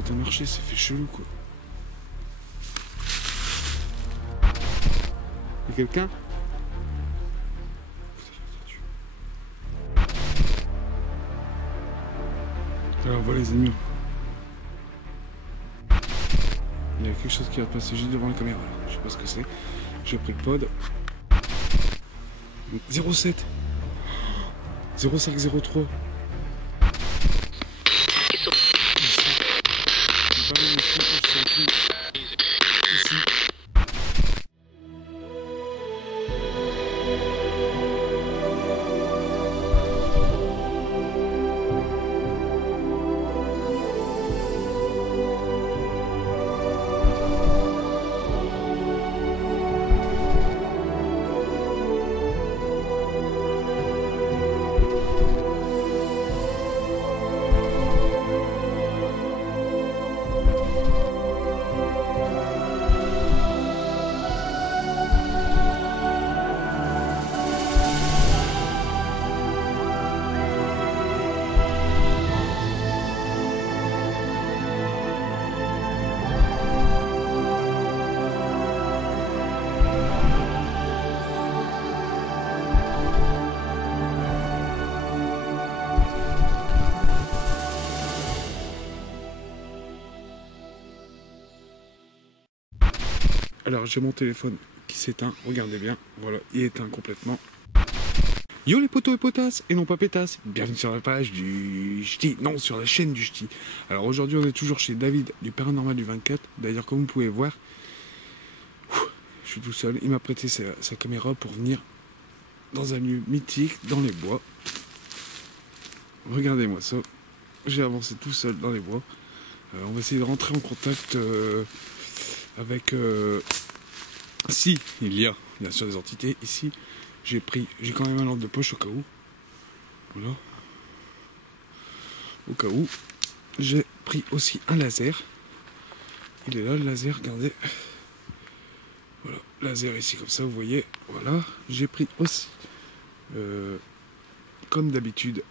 entend marcher, ça fait chelou quoi. Y'a quelqu'un? Alors voilà les amis. Il y a quelque chose qui va passer juste devant la caméra. Je sais pas ce que c'est. J'ai pris le pod. 07 0503. Ici. Alors j'ai mon téléphone qui s'éteint, regardez bien, voilà, il est éteint complètement. Yo les potos et potasses, et non pas pétasses, bienvenue sur la page du ch'ti, non sur la chaîne du ch'ti. Alors aujourd'hui on est toujours chez David du Paranormal du 24, d'ailleurs comme vous pouvez voir, je suis tout seul, il m'a prêté sa caméra pour venir dans un lieu mythique, dans les bois. Regardez-moi ça, j'ai avancé tout seul dans les bois. On va essayer de rentrer en contact avec... si il y a bien sûr des entités ici, j'ai quand même un lampe de poche au cas où. Voilà. Au cas où. J'ai pris aussi un laser. Il est là le laser, regardez. Voilà, laser ici comme ça, vous voyez. Voilà. J'ai pris aussi, comme d'habitude,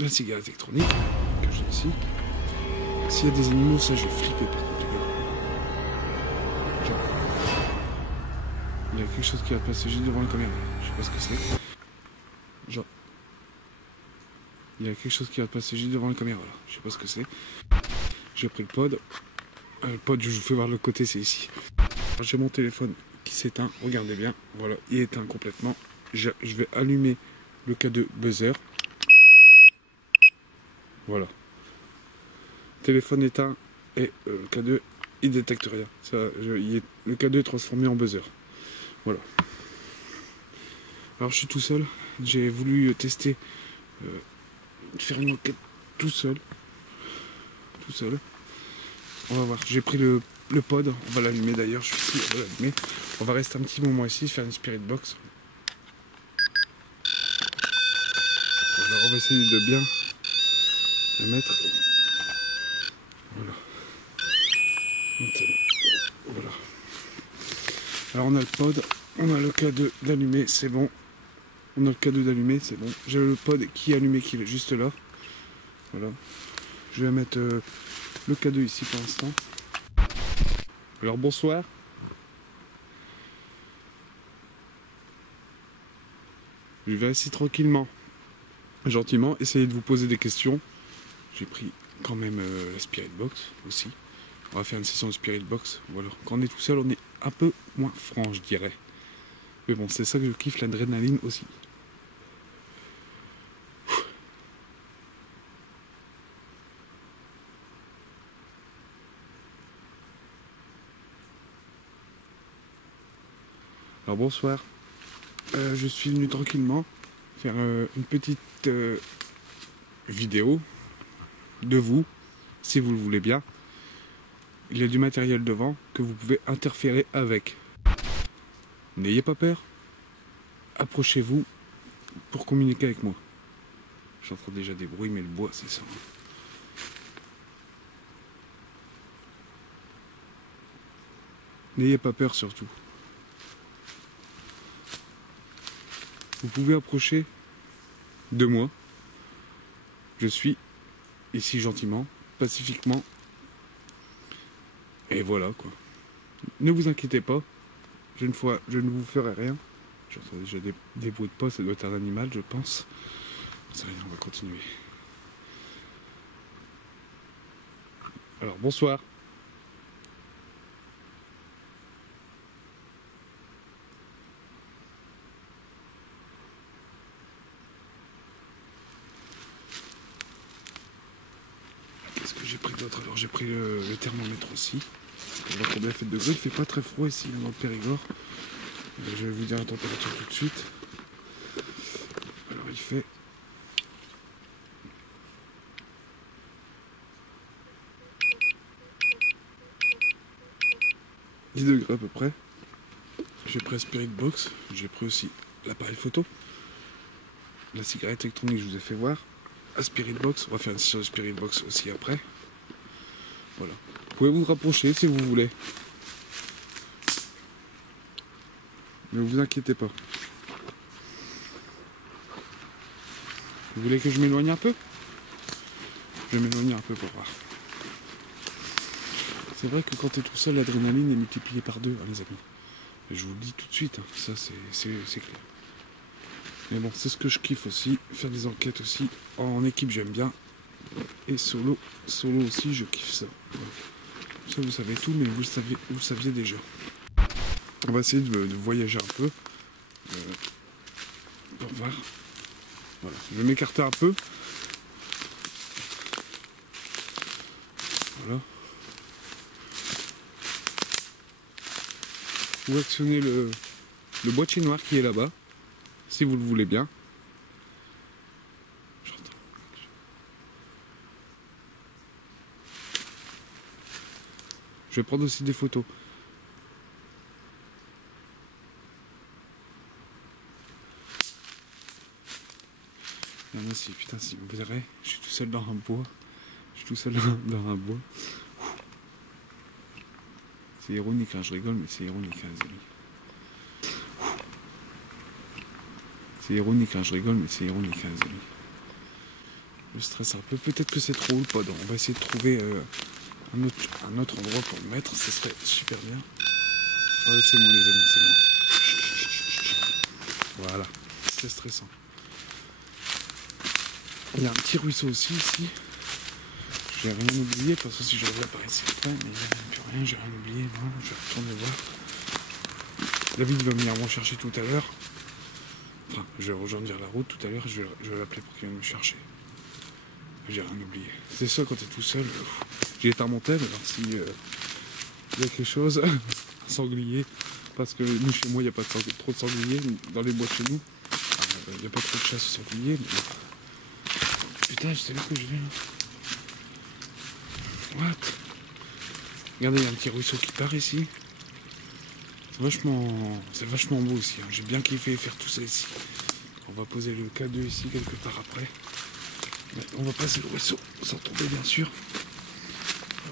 la cigarette électronique que j'ai ici. S'il y a des animaux, ça je vais flipper par contre. Il y a quelque chose qui va passer juste devant la caméra. Je sais pas ce que c'est. Genre. Il y a quelque chose qui va passer juste devant la caméra là. Je sais pas ce que c'est. J'ai pris le pod. Le pod, je vous fais voir le côté, c'est ici. J'ai mon téléphone qui s'éteint. Regardez bien. Voilà, il est éteint complètement. Je vais allumer le K2 buzzer. Voilà. Téléphone éteint et le K2 il détecte rien. Le K2 est transformé en buzzer. Voilà. Alors je suis tout seul. J'ai voulu tester faire une enquête tout seul. Tout seul. On va voir. J'ai pris le pod. On va l'allumer d'ailleurs. Je suis ici. On va l'allumer. On va rester un petit moment ici, faire une spirit box. Alors on va essayer de bien la mettre. Voilà. Voilà. Alors on a le pod, on a le K2 d'allumé, c'est bon. On a le K2 d'allumé, c'est bon. J'ai le pod qui est allumé, qui est juste là. Voilà. Je vais mettre le K2 ici pour l'instant. Alors bonsoir. Je vais assis tranquillement, gentiment, essayer de vous poser des questions. J'ai pris quand même la spirit box aussi. On va faire une session de spirit box. Voilà. Quand on est tout seul, on est un peu moins franc, je dirais. Mais bon, c'est ça que je kiffe, l'adrénaline aussi. Alors bonsoir. Je suis venu tranquillement faire une petite vidéo de vous, si vous le voulez bien. Il y a du matériel devant que vous pouvez interférer avec. N'ayez pas peur. Approchez-vous pour communiquer avec moi. J'entends déjà des bruits, mais le bois, c'est ça. N'ayez pas peur surtout. Vous pouvez approcher de moi. Je suis ici gentiment. pacifiquement. Et voilà quoi. Ne vous inquiétez pas, je ne vous ferai rien. J'entends déjà des bruits de pas, ça doit être un animal, je pense. Ça, on va continuer. Alors bonsoir. Qu'est-ce que j'ai pris d'autre? Alors j'ai pris le thermomètre aussi. On voit combien il fait de degrés. Il fait pas très froid ici dans le Périgord. Je vais vous dire la température tout de suite. Alors il fait 10 degrés à peu près. J'ai pris un Spirit Box. J'ai pris aussi l'appareil photo. La cigarette électronique, je vous ai fait voir. Un Spirit Box. On va faire une session de Spirit Box aussi après. Voilà. Vous pouvez vous rapprocher si vous voulez. Ne vous inquiétez pas. Vous voulez que je m'éloigne un peu? Je vais m'éloigner un peu pour voir. C'est vrai que quand tu es tout seul, l'adrénaline est multipliée par 2, hein, les amis. Et je vous le dis tout de suite, hein, ça c'est clair. Mais bon, c'est ce que je kiffe aussi. Faire des enquêtes aussi. En équipe, j'aime bien. Et solo aussi, je kiffe ça. Voilà. Ça, vous savez tout, mais vous le saviez déjà. On va essayer de voyager un peu. Pour voir. Voilà. Je vais m'écarter un peu. Voilà. Vous actionnez le boîtier noir qui est là-bas, si vous le voulez bien. Je vais prendre aussi des photos. Ah, moi si, putain, si vous verrez, je suis tout seul dans un bois. Je suis tout seul dans un bois. C'est ironique, hein, je rigole, mais c'est ironique, hein, les amis. C'est ironique, hein, je rigole, mais c'est ironique, hein, les amis. Je stresse un peu, peut-être que c'est trop haut le pod. On va essayer de trouver un autre endroit pour le mettre, ça serait super bien. Oh, c'est bon les amis, c'est bon. Voilà, c'est stressant. Il y a un petit ruisseau aussi ici. J'ai rien oublié, parce que si je reviens par ici après, mais il n'y a plus rien, j'ai rien oublié. Non, je vais retourner voir. David va venir me chercher tout à l'heure. Enfin, je vais rejoindre la route tout à l'heure, je vais l'appeler pour qu'il vienne me chercher. J'ai rien oublié. C'est ça quand t'es tout seul. J'ai éteint mon tel, alors si il y a quelque chose, un sanglier, parce que nous chez moi il n'y a pas trop de sangliers, dans les bois de chez nous, il n'y a pas trop de chasse aux sangliers. Mais... Putain, je sais pas où je vais là. What? Regardez, il y a un petit ruisseau qui part ici. C'est vachement beau aussi. Hein. J'ai bien kiffé faire tout ça ici. On va poser le K2 ici quelque part après. Mais on va passer le ruisseau sans tomber bien sûr.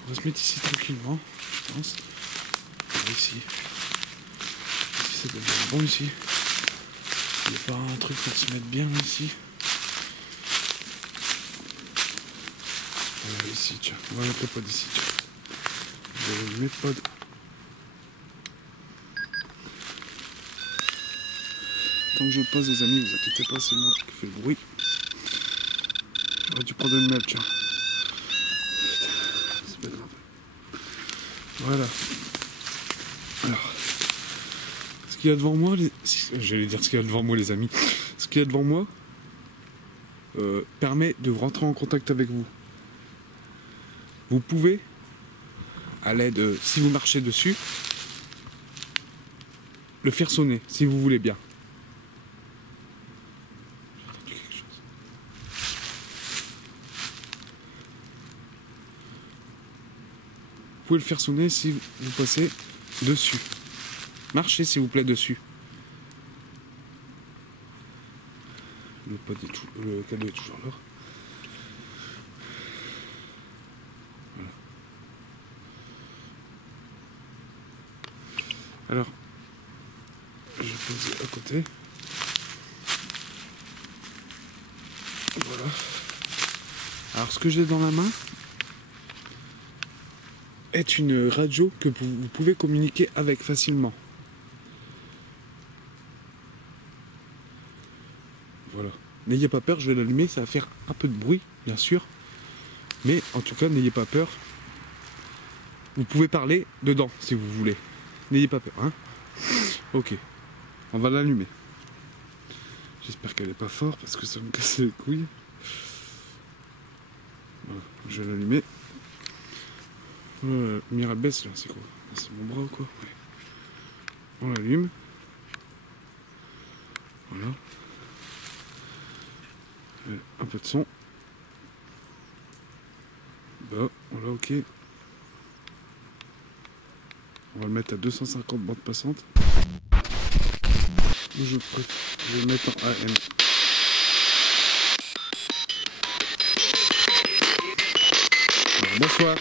On va se mettre ici tranquillement, je pense. Alors ici. Ici ça devient bon ici. Il n'y a pas un truc pour se mettre bien ici. Ici, tiens. On va mettre le pod ici, tiens. Je vais mettre pod. Tant que je pose les amis, vous inquiétez pas, c'est moi qui fais le bruit. J'aurais dû prendre une mail, tiens. Putain, c'est pas grave. Voilà. Alors. Ce qu'il y a devant moi, j'allais dire ce qu'il y a devant moi les amis. Ce qu'il y a devant moi permet de rentrer en contact avec vous. Vous pouvez, à l'aide, si vous marchez dessus, le faire sonner, si vous voulez bien. J'ai entendu quelque chose. Vous pouvez le faire sonner si vous passez dessus. Marchez s'il vous plaît dessus. Le cadeau est toujours là. Voilà. Alors, je vais poser à côté. Voilà. Alors, ce que j'ai dans la main, est une radio que vous pouvez communiquer avec facilement. Voilà. N'ayez pas peur, je vais l'allumer, ça va faire un peu de bruit, bien sûr. Mais en tout cas, n'ayez pas peur. Vous pouvez parler dedans, si vous voulez. N'ayez pas peur, hein. Ok. On va l'allumer. J'espère qu'elle n'est pas forte, parce que ça va me casser les couilles. Voilà, je vais l'allumer. Lumière baisse là, c'est quoi? C'est mon bras ou quoi? Ouais. On l'allume. Voilà. Un peu de son. Bah, voilà, ok. On va le mettre à 250 bandes passantes. Je vais le mettre en AM. Alors, bonsoir.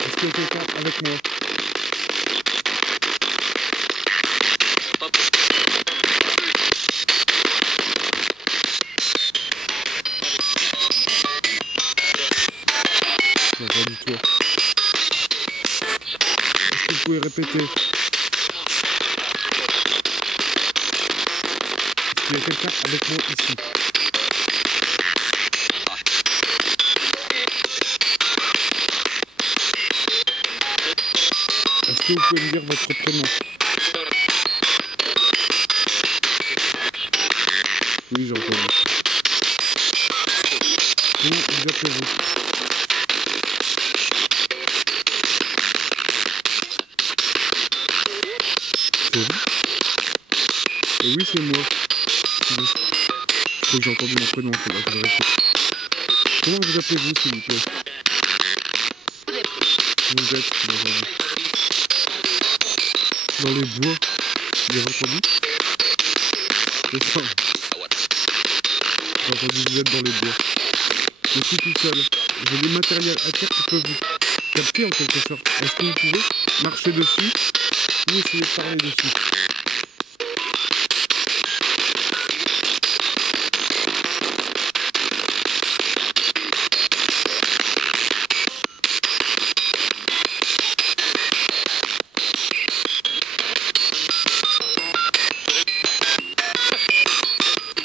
Est-ce qu'il y a quelqu'un avec moi? Non, pas du tout. Est-ce que vous pouvez répéter? Est-ce qu'il y a quelqu'un avec moi ici? Est-ce que vous pouvez me dire votre prénom? Oui, j'ai entendu. Comment vous appelez-vous? C'est vous? Et oui, c'est moi. Je crois que j'ai entendu mon prénom, il faudra que je répète. Comment vous appelez-vous, s'il vous plaît? Vous êtes dans les bois. Vous avez entendu? C'est ça. J'ai entendu vous êtes dans les bois. Je suis tout seul. J'ai des matériels à terre qui peuvent vous capter en quelque sorte. Est-ce que vous pouvez marcher dessus ou essayer de parler dessus?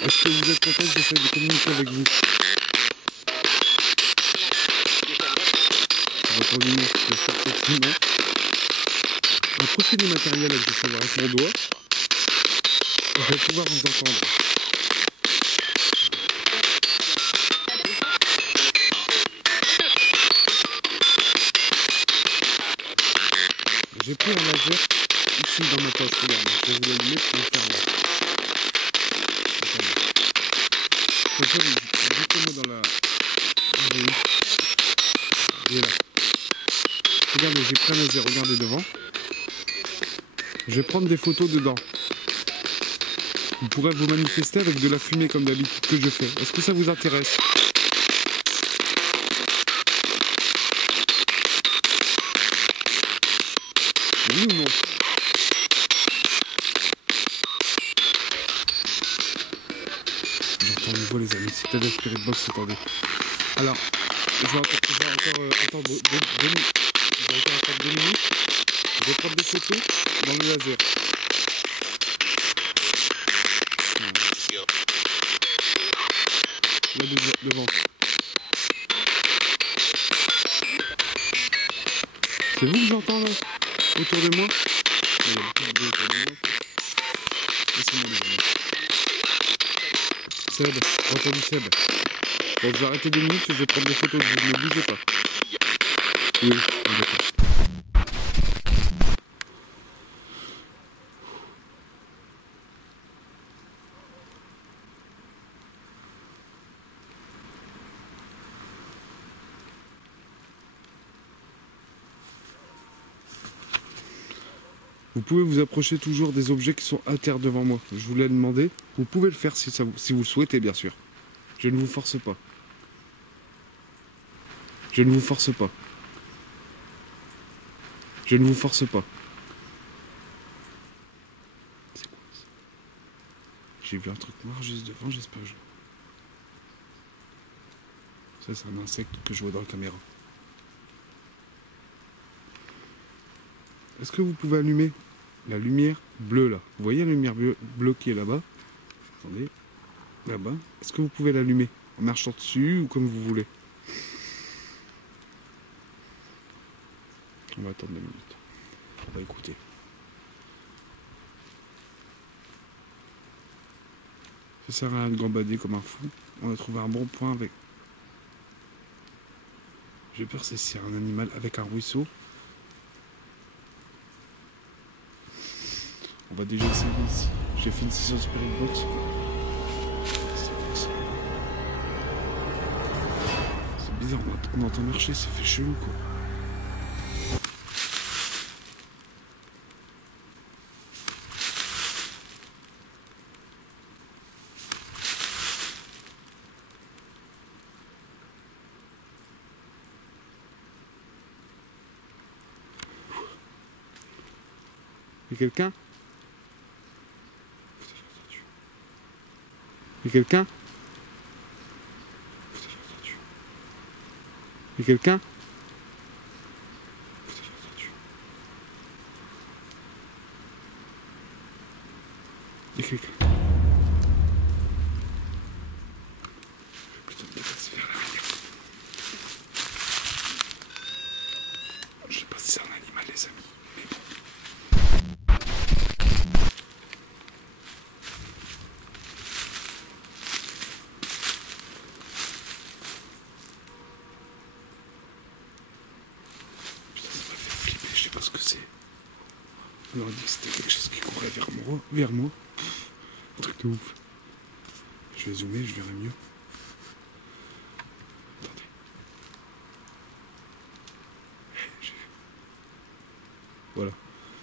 Est-ce que vous êtes content que j'essaie de communiquer avec vous? Votre numéro, je vais faire effectivement. Approchez du matériel avec mon doigt. Je vais pouvoir vous entendre. J'ai pris un laser ici dans ma poche, regardez. Je vais vous l'allumer pour le faire là. Comme ça, directement dans la... Il est là. Regardez, j'ai pris un laser, regardez devant. Je vais prendre des photos dedans. Vous pourrez vous manifester avec de la fumée comme d'habitude que je fais. Est-ce que ça vous intéresse? Oui ou non? J'entends une voix les amis, c'est peut-être la Spirit Box, attendez. Alors, je vais encore attendre 2 minutes. Je vais encore attendre 2 minutes. Je vais prendre des photos dans le laser. Là devant. C'est vous que j'entends là? Autour de moi? Laissez-moi les amis. Seb, j'ai entendu Seb. Bon, je vais arrêter 2 minutes, je vais prendre des photos de vous, ne bougez pas. Oui, d'accord. Vous pouvez vous approcher toujours des objets qui sont à terre devant moi. Je vous l'ai demandé. Vous pouvez le faire si vous le souhaitez, bien sûr. Je ne vous force pas. Je ne vous force pas. Je ne vous force pas. C'est quoi ça? J'ai vu un truc noir juste devant, j'espère que je... Ça, c'est un insecte que je vois dans la caméra. Est-ce que vous pouvez allumer la lumière bleue là? Vous voyez la lumière bleue qui est là-bas? Attendez. Là-bas. Est-ce que vous pouvez l'allumer en marchant dessus ou comme vous voulez? On va attendre 2 minutes. On va écouter. Ça sert à rien de gambader comme un fou. On a trouvé un bon point avec... J'ai peur que c'est un animal avec un ruisseau. On va déjà essayer ici. J'ai fait une session de Spirit Box. C'est bizarre, on entend marcher, ça fait chelou quoi. Y'a quelqu'un? Y'a quelqu'un? Y'a quelqu'un? Y'a quelqu'un? Je vais plutôt me déplacer vers l'arrière. Je sais pas si c'est un animal les amis, mais bon. Je sais pas ce que c'est. On leur a dit que c'était quelque chose qui courait vers moi. Un truc de ouf. Je vais zoomer, je verrai mieux. Attendez. Voilà.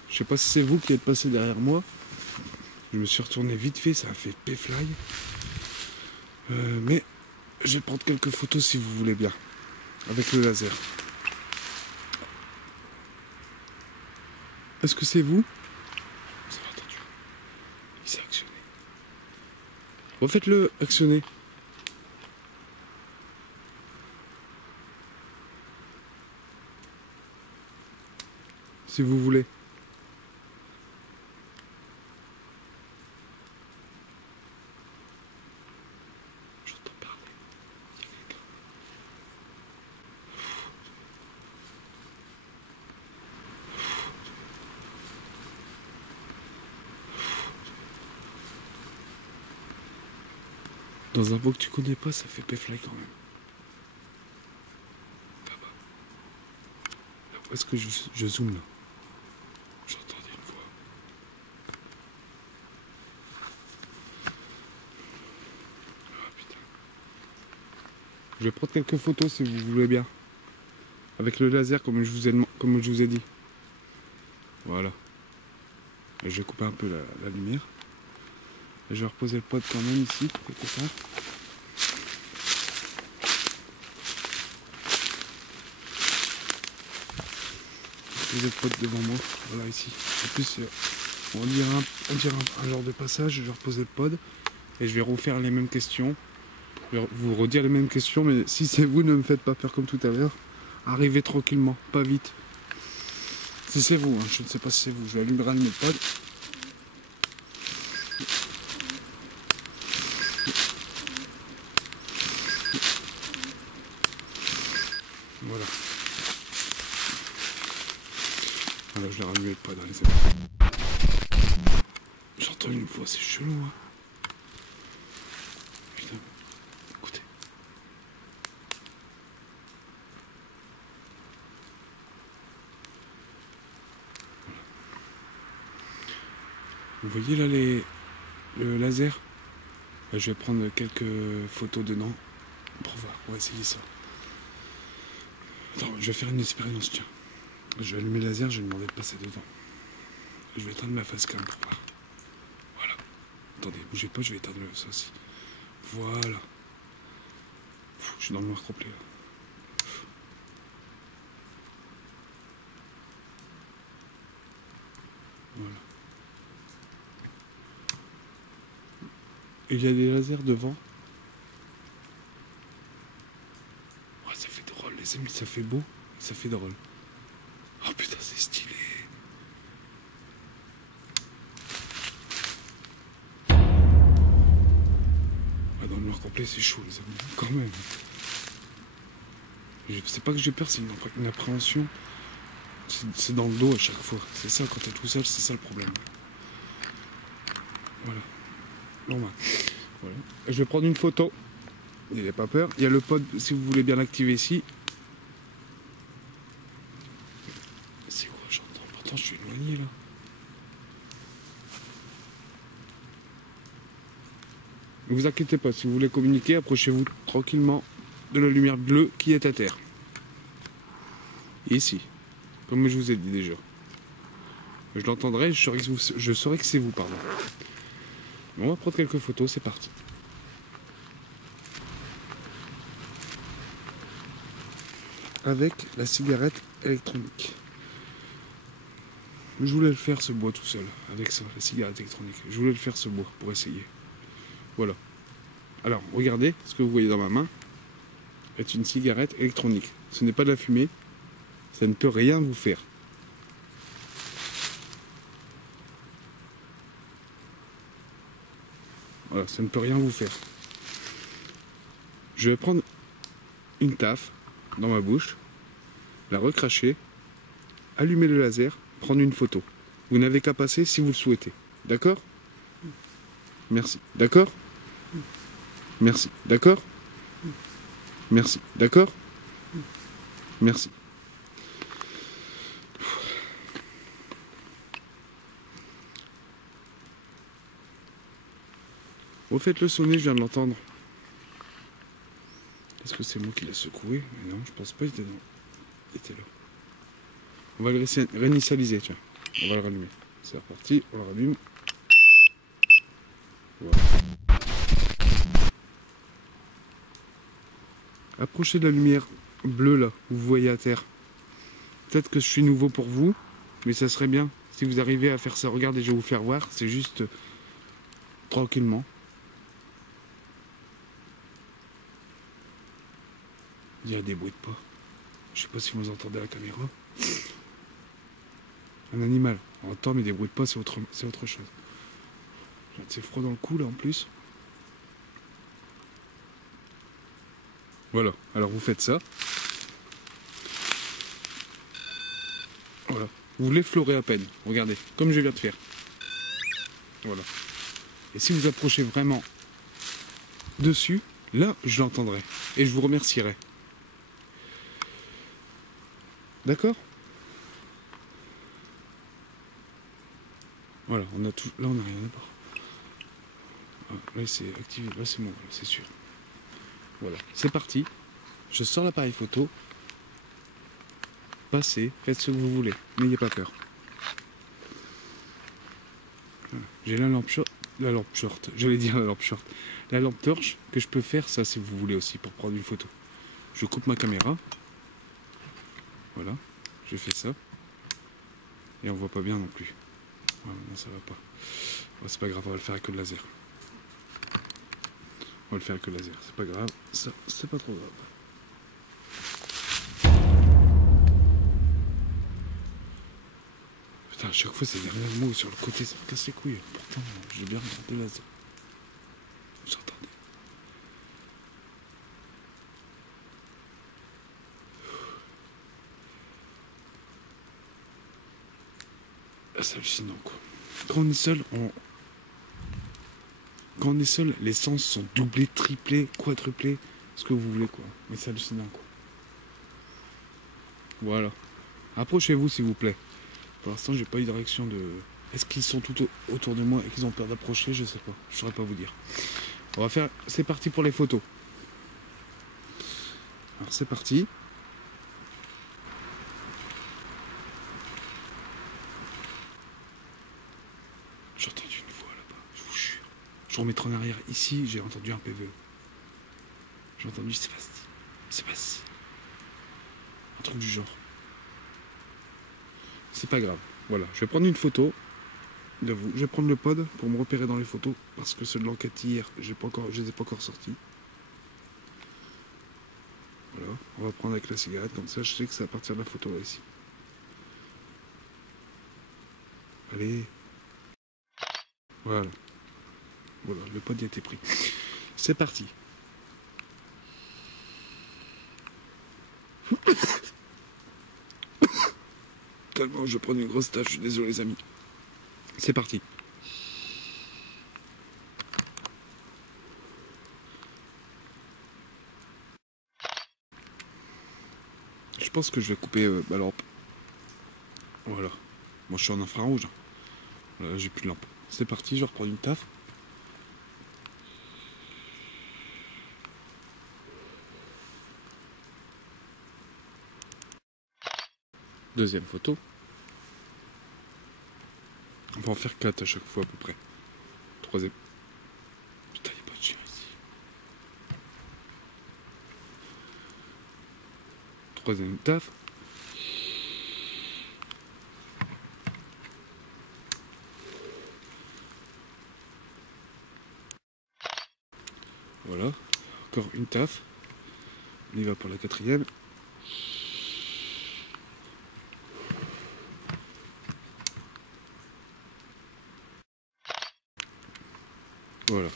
Je sais pas si c'est vous qui êtes passé derrière moi. Je me suis retourné vite fait, ça a fait P-fly. Mais je vais prendre quelques photos si vous voulez bien. Avec le laser. Est-ce que c'est vous? Vous avez entendu? Il s'est actionné. Refaites-le actionner. Si vous voulez. J'entends parler. Il y a quelqu'un. Dans un beau que tu connais pas, ça fait P-fly quand même. Là-bas. Là où est-ce que je zoome là? J'entendais une voix. Ah putain. Je vais prendre quelques photos si vous voulez bien. Avec le laser comme je vous ai dit. Voilà. Et je vais couper un peu la lumière. Et je vais reposer le pod quand même ici, quelque part. Poser le pod devant moi, voilà ici. En plus, on dirait un genre de passage. Je vais reposer le pod et je vais refaire les mêmes questions. Je vais vous redire les mêmes questions, mais si c'est vous, ne me faites pas peur comme tout à l'heure. Arrivez tranquillement, pas vite. Si c'est vous, hein, je ne sais pas si c'est vous, je vais allumer le pod. Voilà. Voilà, je l'ai rallumé le pod, hein, les amis. J'entends une voix, c'est chelou, hein. Putain, écoutez. Vous voyez là le laser? Je vais prendre quelques photos dedans pour voir, on va essayer ça. Attends, je vais faire une expérience, tiens. Je vais allumer le laser, je vais demander de passer dedans. Je vais éteindre ma face cam pour voir. Voilà. Attendez, bougez pas, je vais éteindre ça aussi. Voilà. Je suis dans le noir complet là. Voilà. Et il y a des lasers devant. Ouais, ça fait drôle, les amis, ça fait beau, ça fait drôle. Oh putain, c'est stylé. Ah, dans le noir complet, c'est chaud, les amis, quand même. C'est pas que j'ai peur, c'est une appréhension. C'est dans le dos à chaque fois. C'est ça, quand t'es tout seul, c'est ça le problème. Voilà. Bon, bah, voilà. Je vais prendre une photo. N'ayez pas peur. Il y a le pod, si vous voulez bien l'activer ici. C'est quoi, j'entends? Pourtant, je suis éloigné là. Ne vous inquiétez pas, si vous voulez communiquer, approchez-vous tranquillement de la lumière bleue qui est à terre. Et ici, comme je vous ai dit déjà. Je l'entendrai, je saurai que c'est vous, pardon. On va prendre quelques photos, c'est parti. Avec la cigarette électronique. Je voulais le faire ce bois tout seul, avec ça, la cigarette électronique. Je voulais le faire ce bois pour essayer. Voilà. Alors, regardez, ce que vous voyez dans ma main est une cigarette électronique. Ce n'est pas de la fumée, ça ne peut rien vous faire. Voilà, ça ne peut rien vous faire. Je vais prendre une taffe dans ma bouche, la recracher, allumer le laser, prendre une photo. Vous n'avez qu'à passer si vous le souhaitez. D'accord? Merci. D'accord? Merci. D'accord? Merci. D'accord? Merci. Au fait, le sonner, je viens de l'entendre. Est-ce que c'est moi qui l'ai secoué? Mais non, je pense pas, il était là. On va le réinitialiser, tiens. On va le rallumer. C'est reparti, on le rallume. Voilà. Approchez de la lumière bleue là, vous voyez à terre. Peut-être que je suis nouveau pour vous, mais ça serait bien si vous arrivez à faire ça. Regardez, je vais vous faire voir, c'est juste tranquillement. Il y a des bruits de pas. Je sais pas si vous entendez à la caméra. Un animal, on entend, mais des bruits de pas, c'est autre chose. C'est froid dans le cou là en plus. Voilà, alors vous faites ça. Voilà, vous l'effleurez à peine, regardez, comme je viens de faire. Voilà. Et si vous approchez vraiment dessus, là, je l'entendrai. Et je vous remercierai. D'accord? Voilà, on a tout. Là, on n'a rien à part. Là, c'est activé. Là, c'est bon, c'est sûr. Voilà, c'est parti. Je sors l'appareil photo. Passez, faites ce que vous voulez. N'ayez pas peur. Voilà. J'ai la lampe short. J'allais dire la lampe short. La lampe torche que je peux faire, ça, si vous voulez aussi, pour prendre une photo. Je coupe ma caméra. Voilà, je fais ça. Et on voit pas bien non plus. Voilà, non, ça va pas. Bon, c'est pas grave, on va le faire avec le laser. On va le faire avec le laser, c'est pas grave. Ça, c'est pas trop grave. Putain, à chaque fois c'est derrière moi ou sur le côté, ça me casse les couilles. Pourtant, j'ai bien regardé le laser. J'entendais. C'est hallucinant quoi. Quand on est seul, quand on est seul, les sens sont doublés, triplés, quadruplés, ce que vous voulez quoi. Mais c'est hallucinant quoi. Voilà. Approchez-vous s'il vous plaît. Pour l'instant, j'ai pas eu de réaction de. Est-ce qu'ils sont tout autour de moi et qu'ils ont peur d'approcher? Je sais pas. Je saurais pas vous dire. On va faire. C'est parti pour les photos. Alors c'est parti. J'ai entendu une voix là-bas, je vous jure. Je remettrai en arrière. Ici, j'ai entendu un PVE. J'ai entendu, c'est pas si. Un truc du genre. C'est pas grave. Voilà, je vais prendre une photo. J'avoue, je vais prendre le pod pour me repérer dans les photos parce que ceux de l'enquête hier, je les ai pas encore sortis. Voilà, on va prendre avec la cigarette, comme ça je sais que c'est à partir de la photo là ici. Allez. Voilà. Voilà, le pod y a été pris. C'est parti. Tellement je vais prendre une grosse tâche, je suis désolé les amis. C'est parti. Je pense que je vais couper ma lampe. Voilà. Moi je suis en infrarouge. Là j'ai plus de lampe. C'est parti, je vais reprendre une taf. Deuxième photo. On va en faire 4 à chaque fois à peu près. Troisième. Putain, il n'y a pas de chien ici. Troisième taf. Voilà. Encore une taf. On y va pour la quatrième. Voilà.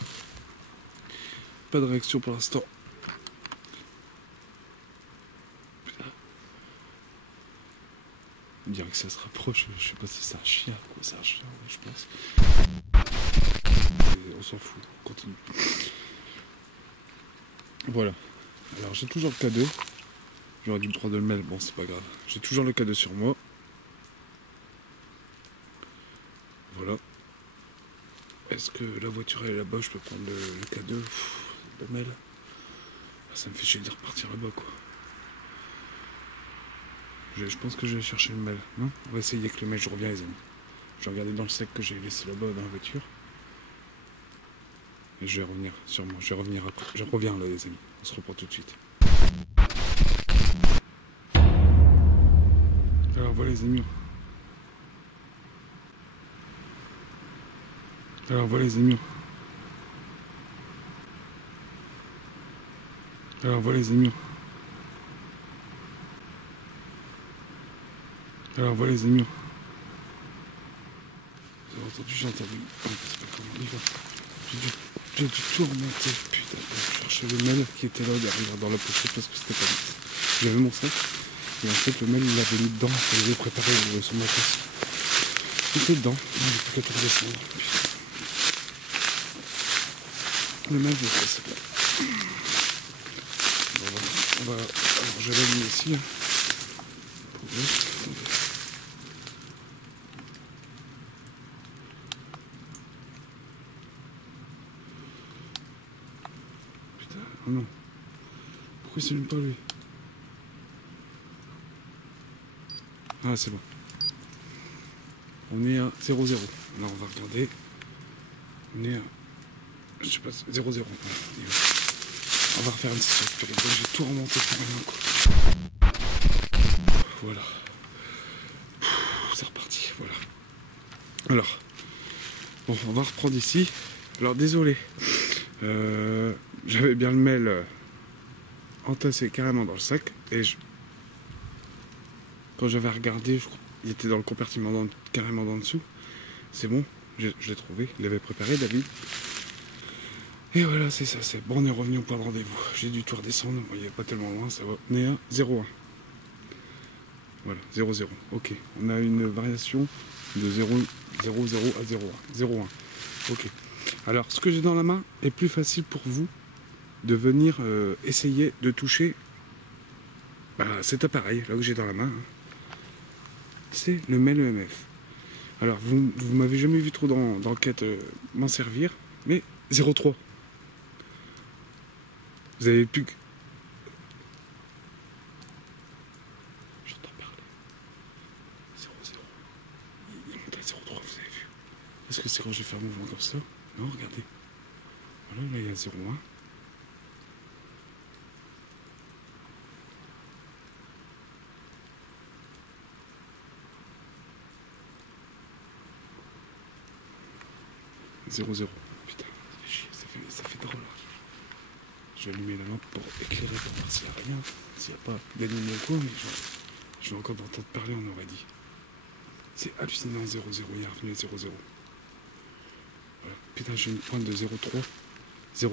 Pas de réaction pour l'instant. On dirait que ça se rapproche. Je sais pas si c'est un chien. Quoi, c'est un chien, je pense. Et on s'en fout. On continue. Voilà. Alors j'ai toujours le K2. J'aurais dû me prendre le mail. Bon, c'est pas grave. J'ai toujours le K2 sur moi. Voilà. Est-ce que la voiture est là-bas? Je peux prendre le K2, le mail. Ça me fait chier de repartir là-bas, quoi. Je pense que je vais chercher le mail. Non, on va essayer avec le mail. Je reviens, les amis. Je vais regarder dans le sac que j'ai laissé là-bas dans la voiture. Et je vais revenir, sûrement. Je vais revenir après. Je reviens là, les amis. On se reprend tout de suite. Alors voilà, les amis. Alors voilà, les amis. Alors voilà, les amis. Alors voilà, les amis. Vous avez entendu, j'ai entendu. C'est pas comment on y va. J'ai dû tout remonter. Putain, je cherchais le mail qui était là derrière dans la pochette parce que c'était pas vite. J'avais mon sac. Et en fait, le mail, il l'avait mis dedans. Il avait préparé son matos. Il était dedans. Il était plus qu'à tout descendre. Le mail, je sais, c'est là. Bon, alors, je l'ai mis ici. Putain, oh non. Pourquoi c'est même pas lui? Ah, c'est bon. On est à 0,0. Là, on va regarder. On est à, je sais pas, 0,0. On va refaire une session. J'ai tout remonté pour rien, quoi. Voilà. C'est reparti, voilà. Alors, bon, on va reprendre ici. Alors, désolé. J'avais bien le mail entassé carrément dans le sac. Et quand j'avais regardé, je crois, il était dans le compartiment carrément dans dessous. C'est bon, je l'ai trouvé. Il l'avait préparé, David. Et voilà, c'est ça. C'est bon, on est revenu au point de rendez-vous. J'ai dû tout redescendre. Bon, il n'est pas tellement loin, ça va. On est à 0,1. Voilà, 0,0. Ok, on a une variation de 0,0 à 0,1. 0,1. Ok. Alors, ce que j'ai dans la main est plus facile pour vous de venir essayer de toucher cet appareil, là que j'ai dans la main. C'est le mail EMF. Alors, vous m'avez jamais vu trop dans l'enquête m'en servir, mais 0,3. Vous avez plus que... J'entends parler. 0,0. Il monte à 0,3, vous avez vu. Est-ce que c'est quand j'ai fait un mouvement comme ça? Non, regardez. Voilà, là il y a 0,1. 0-0. Putain, ça fait drôle. Je vais allumer la lampe pour éclairer, pour voir s'il n'y a rien. S'il n'y a pas d'animaux ou quoi, mais je vais encore d'entendre parler, on aurait dit. C'est hallucinant, 0-0, il est revenu à 0-0. Voilà. Putain, j'ai une pointe de 0-3, 0-1.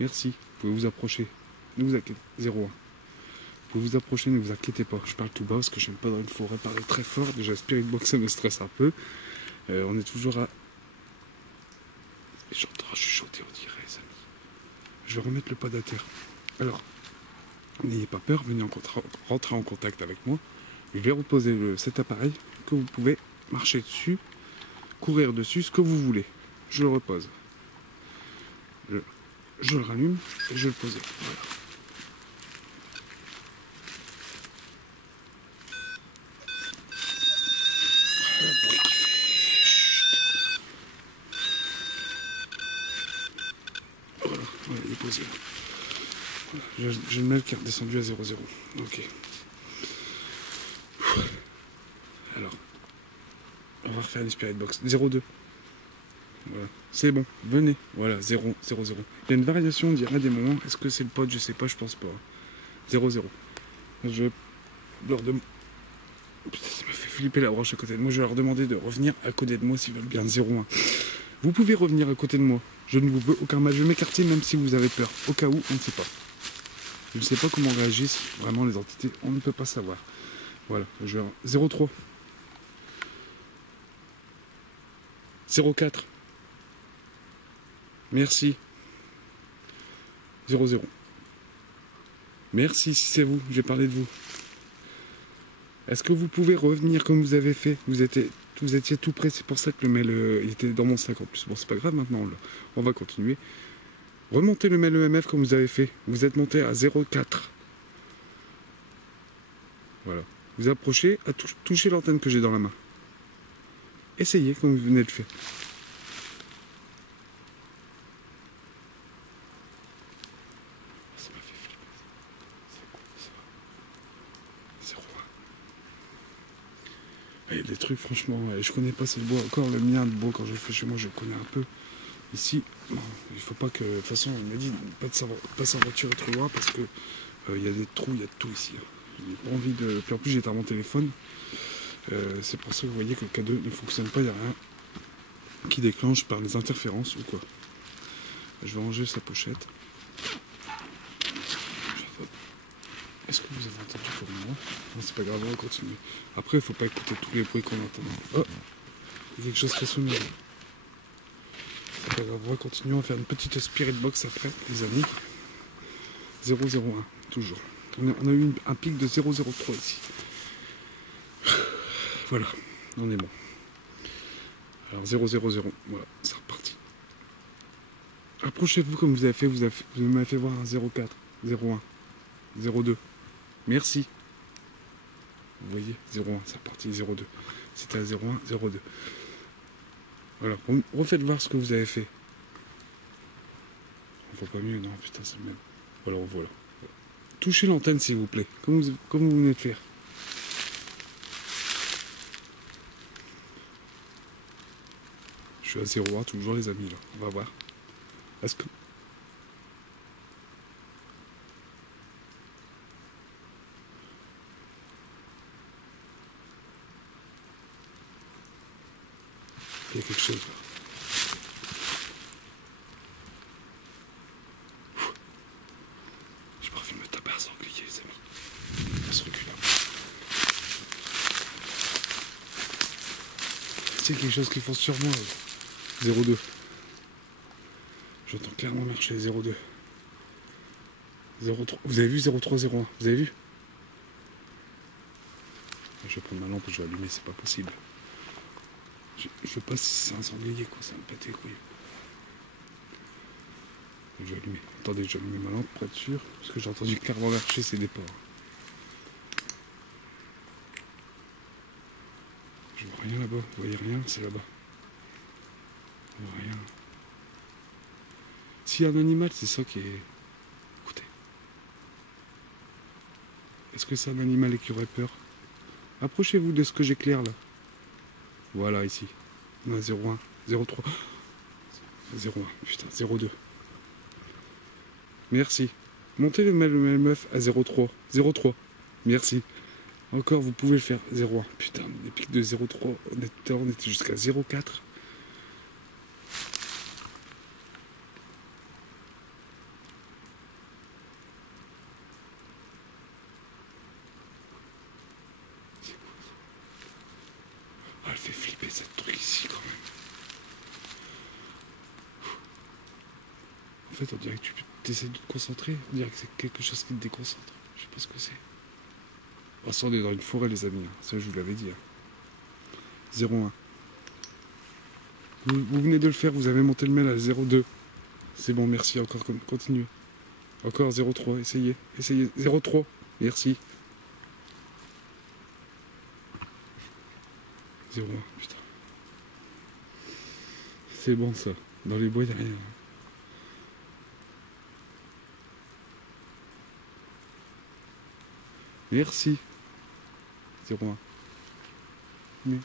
Merci, vous pouvez vous approcher. Ne vous inquiétez, 0-1. Vous pouvez vous approcher, ne vous inquiétez pas. Je parle tout bas parce que j'aime pas dans une forêt parler très fort. Déjà, Spirit Box, ça me stresse un peu. On est toujours à... J'entends chuchoter, on dirait, les amis. Je vais remettre le pod à terre. Alors, n'ayez pas peur, venez rentrer en contact avec moi. Je vais reposer cet appareil que vous pouvez marcher dessus, courir dessus, ce que vous voulez. Je le repose. Je le rallume et je le pose. Voilà. Voilà, il est posé. Voilà. J'ai le mail qui est redescendu à 0,0. Ok. Alors, on va refaire une Spirit Box. 0,2. Voilà. C'est bon, venez. Voilà, 0, 0, 0. Il y a une variation, on dirait à des moments. Est-ce que c'est le pod? Je sais pas, je pense pas. 0, 0. Je vais leur demander. Putain, ça m'a fait flipper la branche à côté de moi. Je vais leur demander de revenir à côté de moi s'ils veulent bien 0,1. Vous pouvez revenir à côté de moi. Je ne vous veux aucun mal. Je vais m'écarter même si vous avez peur. Au cas où, on ne sait pas. Je ne sais pas comment réagissent vraiment les entités. On ne peut pas savoir. Voilà. Je vais 0,3. 0,4. Merci. 0,0. Merci, si c'est vous. J'ai parlé de vous. Est-ce que vous pouvez revenir comme vous avez fait? Vous étiez tout près, c'est pour ça que le mail il était dans mon sac en plus. Bon, c'est pas grave maintenant, on va continuer. Remontez le mail EMF comme vous avez fait. Vous êtes monté à 0,4. Voilà. Vous approchez, à toucher l'antenne que j'ai dans la main. Essayez comme vous venez de le faire. Ça m'a fait flipper. C'est quoi ça? 0,1. Il y a des trucs, franchement, je connais pas ces bois. Encore le mien de bois, quand je le fais chez moi, je le connais un peu. Ici, bon, il faut pas que... De toute façon, on me dit pas s'aventurer trop loin parce que il y a des trous, il y a de tout ici. J'ai pas envie de... Puis en plus, j'éteins mon téléphone. C'est pour ça que vous voyez que le K2 ne fonctionne pas. Il n'y a rien qui déclenche par les interférences ou quoi. Je vais ranger sa pochette. Est-ce que vous avez entendu comme moi? Non, c'est pas grave, on va continuer. Après, il faut pas écouter tous les bruits qu'on entend. Oh, il y a quelque chose qui a sonné. C'est pas grave, on va continuer. On va faire une petite Spirit Box après, les amis. 0,01, toujours. On a eu un pic de 0,03 ici. Voilà, on est bon. Alors 0,00, voilà, c'est reparti. Approchez-vous comme vous avez fait, vous m'avez fait voir un 0,4, 0,1, 0,2. Merci. Vous voyez, 0,1, c'est reparti, 0,2. C'était à 0,1, 0,2. Voilà, refaites voir ce que vous avez fait. On voit pas mieux, non, putain, c'est le même. Voilà, voilà. Touchez l'antenne, s'il vous plaît, comme vous venez de faire. Je suis à 0,1 toujours, les amis, là. On va voir. Est-ce que... Il y a quelque chose, là. J'ai pas envie de me taper un sanglier, les amis. On va se reculer. C'est quelque chose qui fonce sur moi, 0,2. J'entends clairement marcher 0,2. 0,3. Vous avez vu 0,3, 0,1? Vous avez vu? Je vais prendre ma lampe et je vais allumer, c'est pas possible. Je sais pas si c'est un sanglier, quoi, ça me pète les couilles. Je vais allumer. Attendez, je vais allumer ma lampe pour être sûr, parce que j'ai entendu clairement marcher, c'est des porcs. Je vois rien là-bas, vous voyez rien, c'est là-bas. Je vois rien. S'il y a un animal, c'est ça qui est... Écoutez. Est-ce que c'est un animal et qui aurait peur? Approchez-vous de ce que j'éclaire là. Voilà, ici. On a 0,1, 03. 01, putain, 02. Merci. Montez le meuf à 03. 03. Merci. Encore, vous pouvez le faire. 01. Putain, les pics de 03. On était jusqu'à 04. Ah, elle fait flipper cette truc ici quand même. En fait, on dirait que tu essaies de te concentrer. On dirait que c'est quelque chose qui te déconcentre. Je sais pas ce que c'est. Oh, ça, on est dans une forêt, les amis. Ça, je vous l'avais dit. 01. Vous venez de le faire, vous avez monté le mail à 02. C'est bon, merci. Encore, continuez. Encore 03, essayez. 03, merci. 01, putain. C'est bon, ça. Dans les bois, il n'y a rien. Merci. 01. Mais...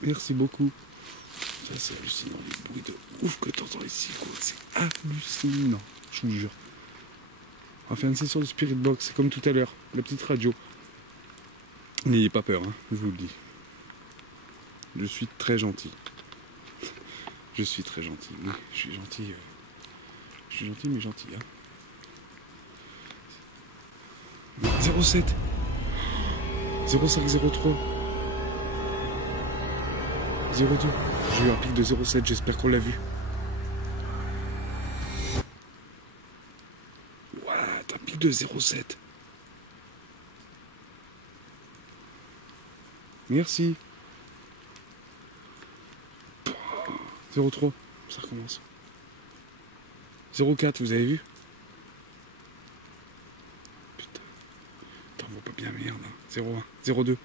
Merci beaucoup. Ça, c'est hallucinant, les bruits de ouf que t'entends ici, quoi. C'est hallucinant, je vous jure. On va faire une session de Spirit Box, c'est comme tout à l'heure, la petite radio. N'ayez pas peur, hein, je vous le dis. Je suis très gentil. Je suis très gentil, oui, je suis gentil. Je suis gentil, mais gentil, hein. 07 05 03 02. J'ai eu un pic de 07, j'espère qu'on l'a vu. What, un pic de 07. Merci. 03, ça recommence. 04, vous avez vu? Putain. T'en vois pas bien, merde. 01, 02.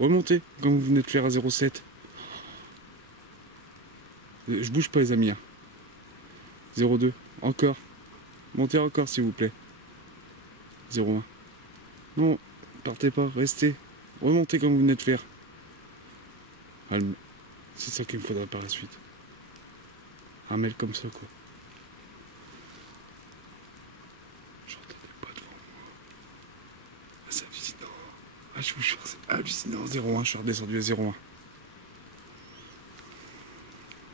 Remontez, comme vous venez de faire à 07. Je bouge pas, les amis. 02, encore. Montez encore, s'il vous plaît. 01. Non, partez pas, restez. Remontez comme vous venez de faire. C'est ça qu'il me faudra par la suite. Un mail comme ça, quoi. J'entends des pas devant moi. Ah, c'est hallucinant. Ah, je vous jure, c'est hallucinant. 01, je suis redescendu à 01.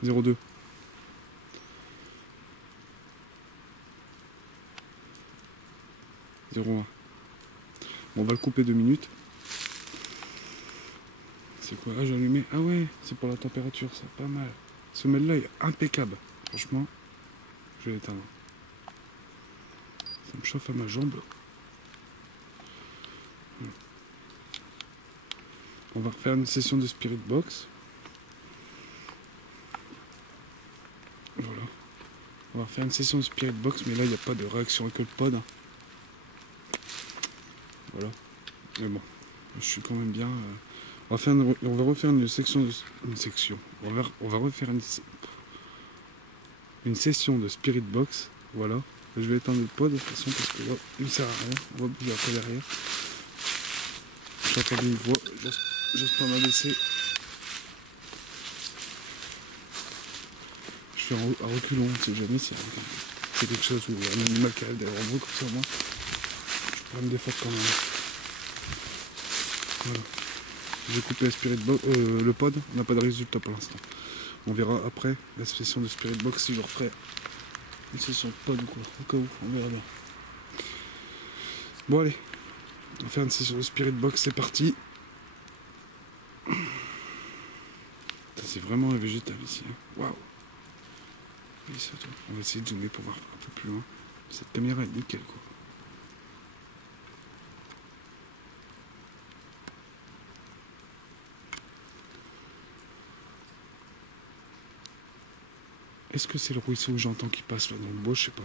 02. Bon, on va le couper 2 minutes. C'est quoi? Ah, j'ai allumé. Ah ouais, c'est pour la température, ça, pas mal. Ce mail-là est impeccable. Franchement, je vais l'éteindre. Ça me chauffe à ma jambe. On va refaire une session de Spirit Box. Voilà. On va refaire une session de Spirit Box, mais là, il n'y a pas de réaction avec le pod. Voilà. Mais bon, je suis quand même bien... On va refaire une section de... On va refaire une session de Spirit Box. Voilà. Je vais éteindre le pod de toute façon parce que là, il ne sert à rien. On va bouger après derrière. J'entends une voix. J'ose pas m'abaisser. Je fais à reculons, on ne sait jamais si c'est quelque chose ou un animal qui arrive derrière vous, comme ça moi. Je pourrais me défendre quand même. Voilà. J'ai coupé le pod, on n'a pas de résultat pour l'instant. On verra après la session de Spirit Box si je referai une session de pod ou quoi. Au cas où, on verra bien. Bon allez, on va faire une session de Spirit Box, c'est parti. C'est vraiment un végétal ici. Waouh. On va essayer de zoomer pour voir un peu plus loin. Cette caméra est nickel, quoi. Est-ce que c'est le ruisseau que j'entends qui passe là dans le bois? Je sais pas.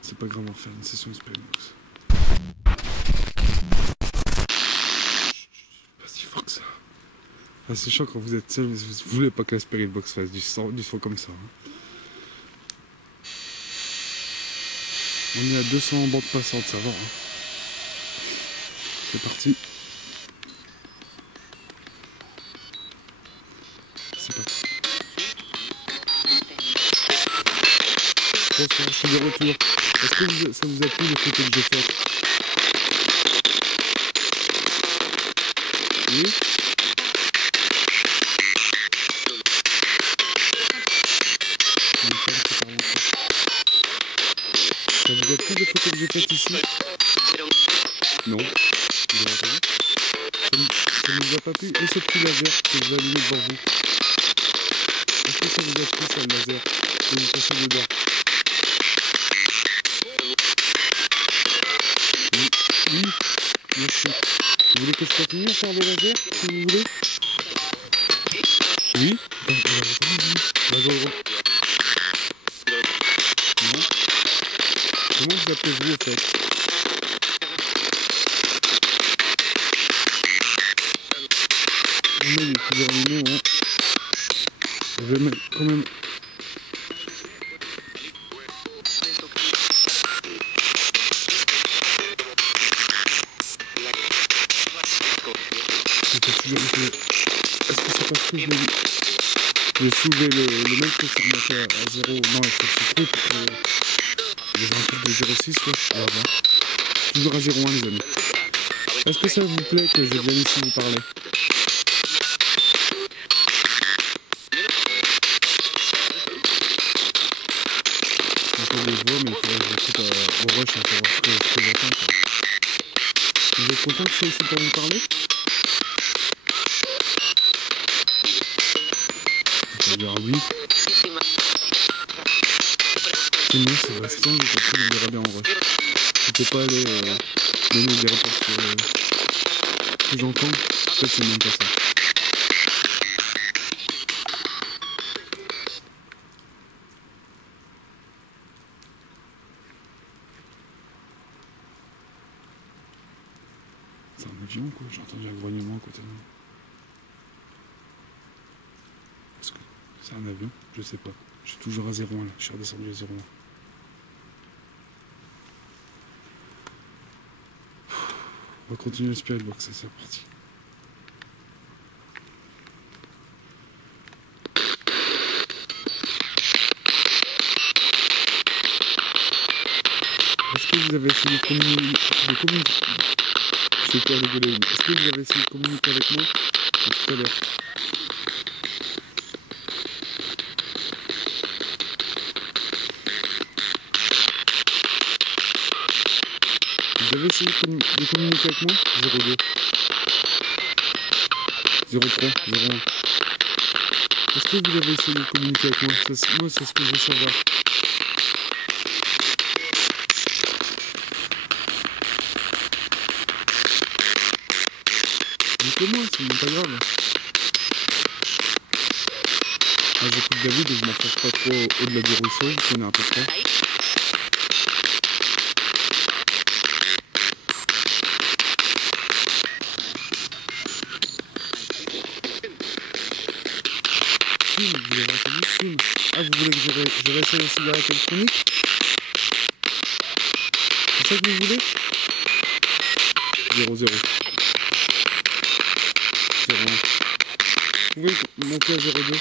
C'est pas grave, on va faire une session de Spirit Box. Pas si fort que ça. Ah, c'est chiant quand vous êtes seul, vous voulez pas que la Spirit Box fasse du son comme ça. Hein. On est à 200 bandes passantes, ça va. Hein. C'est parti. Bonsoir, je suis de retour. Est-ce que ça vous a plu les photos que j'ai faites? Oui. Ça vous a plu les photos que j'ai faites ici? Non. Vous avez entendu? Ça ne vous a pas plu? Et ce petit laser que je vais allumer devant vous? Est-ce que ça vous a plu, ça, le laser que vous passez dedans? Oui. Oui. Merci. Vous voulez que je continue à faire le laser, si vous voulez? Oui. Non. Comment vous appelez-vous, au fait? Il y a plusieurs numéros. Je vais mettre quand même... Est-ce que c'est parce que j'ai soulevé le mec que ça remettait à 0? Non, c'est truc. Il y avait un truc de 0,6, ouais. On va voir. Toujours à 0,1, les amis. Est-ce que ça vous plaît que je vienne ici vous parler? J'entends des voix, mais il faudrait que j'écoute au rush pour voir ce que j'entends. Vous êtes content que je sois ici pour vous parler? Je vais dire oui. Sinon, Sébastien, j'ai compris, il verra bien en rush. Je ne peux pas aller donner des réponses que j'entends. Peut-être c'est même pas ça. C'est un avion, quoi. J'ai entendu un grognement à côté de moi. Est-ce que c'est un avion? Je sais pas. Je suis toujours à 0,1 là. Je suis redescendu à 0,1. On va continuer le Spirit Box, c'est parti. Est-ce que vous avez essayé de communiquer? C'est quoi rigoler? Est-ce que vous avez essayé de communiquer avec moi tout à l'heure? Vous avez essayé de communiquer avec moi? 02 03 01. Est-ce que vous avez essayé de communiquer avec moi? Moi, c'est ce que je veux savoir. Dites-le-moi, c'est même pas grave. Moi, j'écoute David et je m'enfonce pas trop au-delà du ruisseau, je connais à peu près. Fume, vous avez entendu? Fume. Ah, vous voulez que je réessaye la cigarette électronique? C'est ça que vous voulez? 0,0. 0,1. Vous pouvez monter à 0,2? 0,1.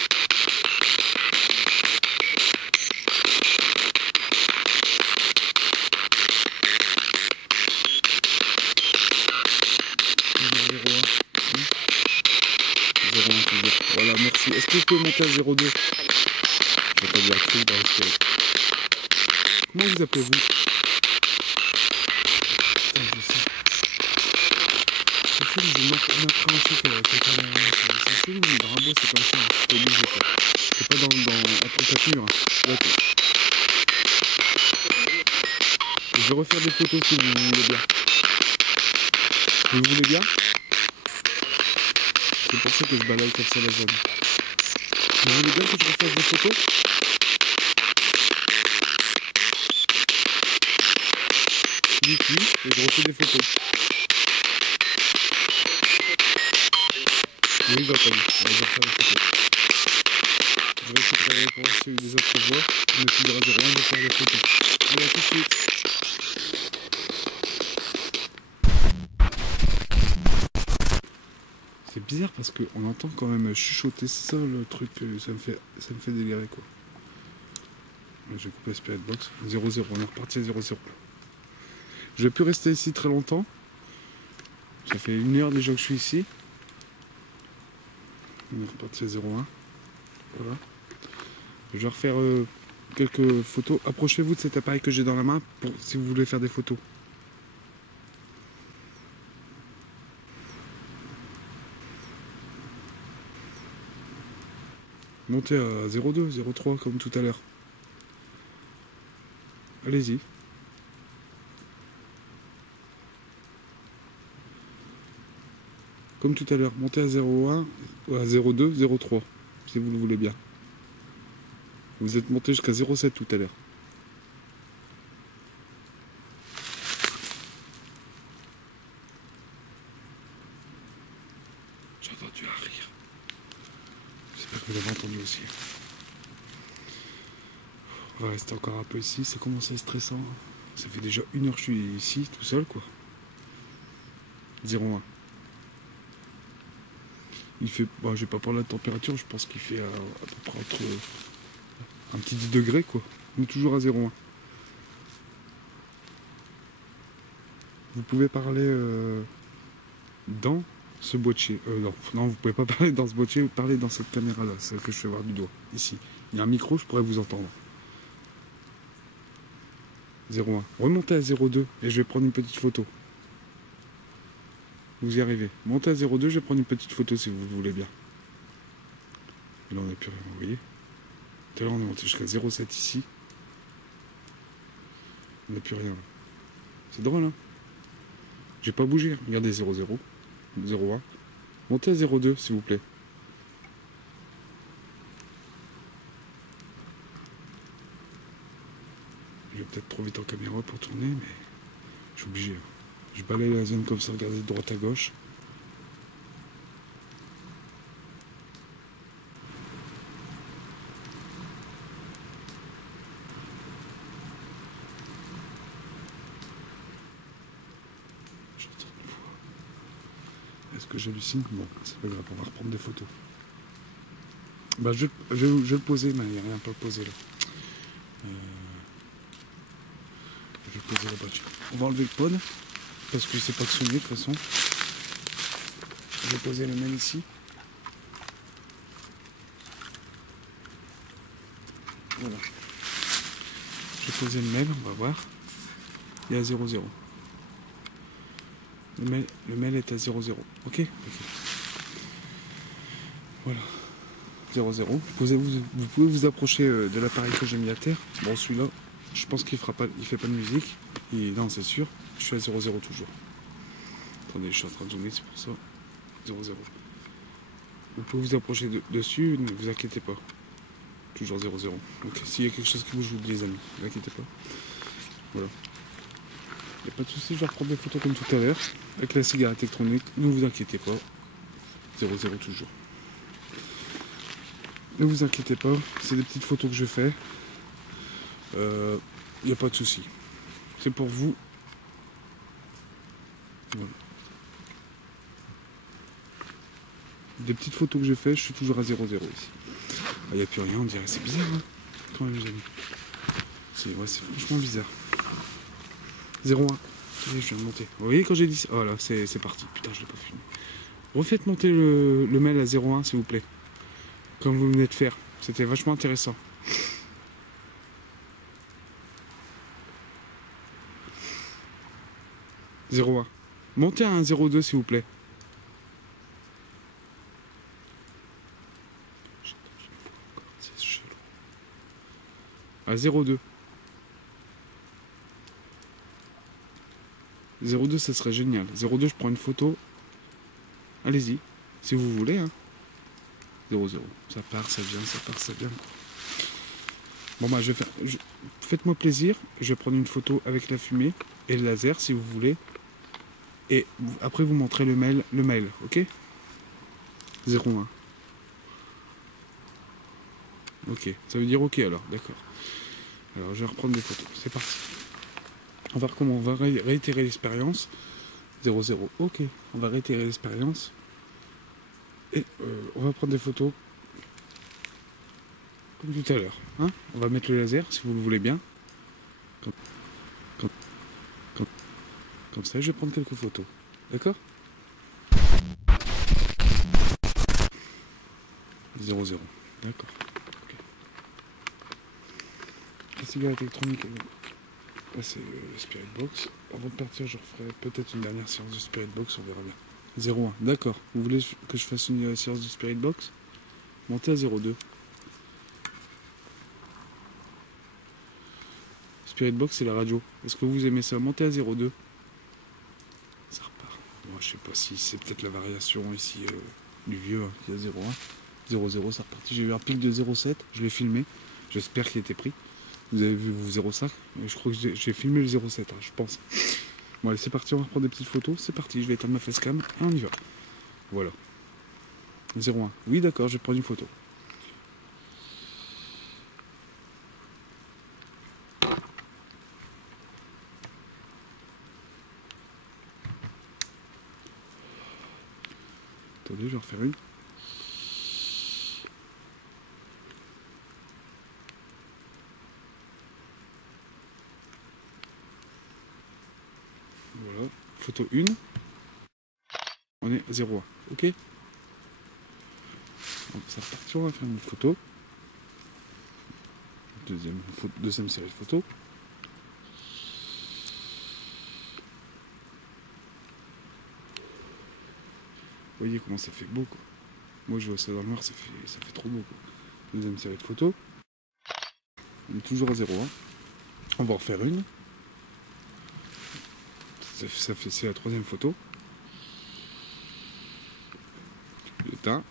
Voilà, merci. Est-ce que vous pouvez monter à 0,2? Je vais pas dire tout dans le... Comment vous appelez-vous? Putain, je sais. C'est chelou, j'ai une appréhension que c'est chelou, mais Rimbaud c'est comme ça, c'est obligé quoi. C'est pas dans applicature. Ouais. Je vais refaire des photos si vous voulez bien. Vous voulez bien? C'est pour ça que je balaye comme ça la zone. Vous voulez bien que je refasse des photos? Oui, et je refais des photos. Oui, j'ai entendu. On va refaire des photos. Je vais essayer de travailler pour voir s'il y a eu des autres voix. On ne plus de rien, je vais faire des photos. Allez, à tout de suite. C'est bizarre parce qu'on entend quand même chuchoter, c'est ça le truc, ça me fait délirer quoi. J'ai coupé Spirit Box. 0-0. On est reparti à 0-0. Je vais plus rester ici très longtemps. Ça fait 1 heure déjà que je suis ici. On est reparti à 0-1. Voilà. Je vais refaire quelques photos. Approchez-vous de cet appareil que j'ai dans la main pour si vous voulez faire des photos. Montez à 0,2, 0,3 comme tout à l'heure. Allez-y. Comme tout à l'heure, montez à 0,1, à 0,2, 0,3, si vous le voulez bien. Vous êtes monté jusqu'à 0,7 tout à l'heure. J'ai entendu un rire. J'espère que vous l'avez entendu aussi. On va rester encore un peu ici, ça commence à être stressant. Ça fait déjà 1 heure que je suis ici, tout seul quoi. 0,1. Il fait, bah, je vais pas parler de la température, je pense qu'il fait à peu près entre un petit 10 degrés quoi. Mais toujours à 0,1. Vous pouvez parler dans ce boîtier. Non, vous pouvez pas parler dans ce boîtier, vous parlez dans cette caméra là, celle que je fais voir du doigt. Ici. Il y a un micro, je pourrais vous entendre. 0,1. Remontez à 0,2 et je vais prendre une petite photo. Vous y arrivez. Montez à 0,2, je vais prendre une petite photo si vous le voulez bien. Et là on n'a plus rien, vous voyez. Tout à l'heure on est monté jusqu'à 0,7 ici. On n'a plus rien. C'est drôle hein. J'ai pas bougé. Regardez 0,0. 0,1. Montez à 0,2 s'il vous plaît. Je vais peut-être trop vite en caméra pour tourner, mais je suis obligé. Je balaye la zone comme ça, regardez de droite à gauche. J'entends une voix. Est-ce que j'hallucine? Bon, c'est pas grave, on va reprendre des photos. Bah, je vais le poser, mais il n'y a rien à pas poser là. Je vais poser la voiture. On va enlever le pod, parce que c'est pas que sonner de toute façon. Je vais poser le mail ici. Voilà. Je vais poser le mail, on va voir. Il est à 0,0. Le mail est à 0,0. Ok. Voilà. 0,0. Vous pouvez vous approcher de l'appareil que j'ai mis à terre. Bon, celui-là, je pense qu'il fait pas de musique. Et non, c'est sûr. Je suis à 0,0 toujours. Attendez, je suis en train de zoomer, c'est pour ça. 0,0. Vous pouvez vous approcher dessus, ne vous inquiétez pas. Toujours 0,0. Donc s'il y a quelque chose qui bouge, je vous dis les amis, ne vous inquiétez pas. Voilà. Il n'y a pas de souci, je vais reprendre des photos comme tout à l'heure. Avec la cigarette électronique, ne vous inquiétez pas. 0,0 toujours. Ne vous inquiétez pas, c'est des petites photos que je fais. Il n'y a pas de souci. C'est pour vous. Voilà. Des petites photos que je fais, je suis toujours à 0,0 ici. Il n'y a plus rien, on dirait. C'est bizarre, hein, quand même, les amis. C'est franchement bizarre. 0,1. Je viens de monter. Vous voyez quand j'ai dit ça? Voilà, c'est parti. Putain, je l'ai pas filmé. Refaites monter le mail à 0,1, s'il vous plaît. Comme vous venez de faire. C'était vachement intéressant. « 0,1. Montez à un 0,2, s'il vous plaît. C'est chelou. À 0,2. 0,2, ça serait génial. 0,2, je prends une photo. Allez-y, si vous voulez. Hein. 0,0. Ça part, ça vient, ça part, ça vient. Bon, bah, faites-moi plaisir. Je vais prendre une photo avec la fumée et le laser, si vous voulez. Et après, vous montrez le mail, ok? 0,1. Ok, ça veut dire ok alors, d'accord. Alors, je vais reprendre des photos. C'est parti. On va réitérer l'expérience. 0,0. Ok, on va réitérer l'expérience. Et on va prendre des photos comme tout à l'heure. Hein, on va mettre le laser, si vous le voulez bien. Comme, comme, comme, comme ça, je vais prendre quelques photos. D'accord? 0,0. D'accord. Okay. La cigarette électronique, là c'est le Spirit Box. Avant de partir, je referai peut-être une dernière séance de Spirit Box, on verra bien. 0,1. D'accord. Vous voulez que je fasse une séance de Spirit Box? Montez à 0,2. Spirit Box, c'est la radio. Est-ce que vous aimez ça? Montez à 0,2. Ça repart. Bon, je sais pas si c'est peut-être la variation ici du vieux hein, qui est à 0,1. 0,0, c'est reparti. J'ai eu un pic de 0,7. Je l'ai filmé. J'espère qu'il était pris. Vous avez vu 0,5. Je crois que j'ai filmé le 0,7, hein, je pense. Bon, allez, c'est parti. On va reprendre des petites photos. C'est parti. Je vais éteindre ma facecam. Et on y va. Voilà. 0,1. Oui, d'accord, je vais prendre une photo. Attendez, je vais en refaire une. Voilà. Photo 1. On est à 0,1. Ok. Donc, c'est reparti. On va faire une photo. Deuxième série de photos. Vous voyez comment ça fait beau quoi. Moi je vois ça dans le noir, ça fait trop beau quoi. Deuxième série de photos. On est toujours à 0,1. On va en refaire une. C'est la troisième photo. Le teint.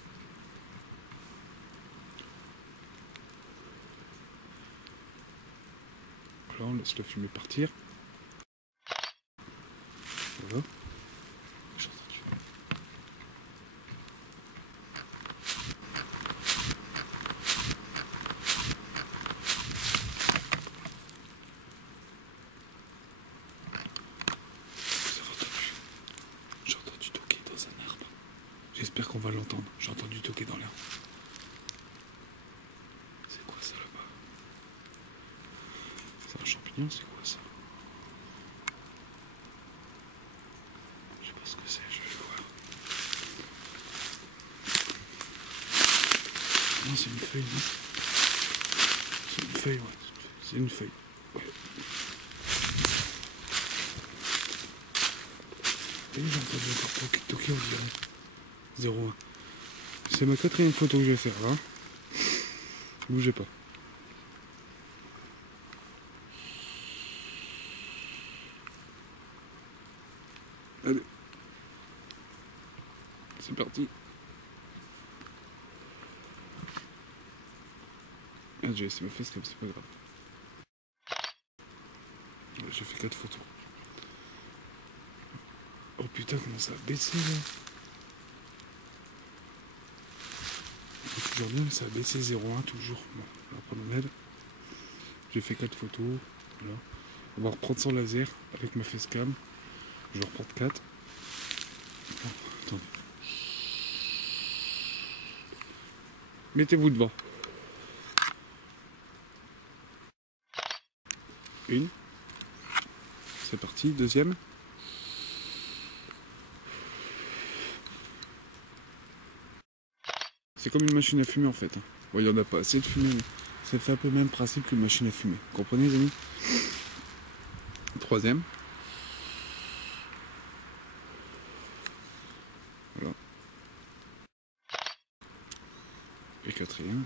Voilà, on laisse le fumer partir. Voilà. J'ai entendu toquer dans un arbre. J'espère qu'on va l'entendre. J'ai entendu toquer dans l'arbre. C'est quoi ça là-bas? C'est un champignon, c'est quoi ça? Je sais pas ce que c'est, je vais voir. Non, c'est une feuille, non? C'est une feuille, ouais. C'est une feuille. Ouais. Et j'ai entendu encore toquer, on dirait. 0,1. C'est ma quatrième photo que je vais faire là. Bougez pas. Allez. C'est parti. Ah, j'ai laissé ma fesse comme c'est pas grave. J'ai fait 4 photos. Oh putain, comment ça a baissé là? C'est toujours bien, mais ça a baissé 0,1 toujours. Bon, on va prendre une aide. J'ai fait 4 photos. Voilà. On va reprendre sans laser avec ma facecam. Je vais reprendre 4. Oh, attendez. Mettez-vous devant. Une. C'est parti. Deuxième. C'est comme une machine à fumer en fait. Bon, il n'y en a pas assez de fumée. Ça fait un peu le même principe qu'une machine à fumer. Comprenez les amis? Troisième. Voilà. Et quatrième.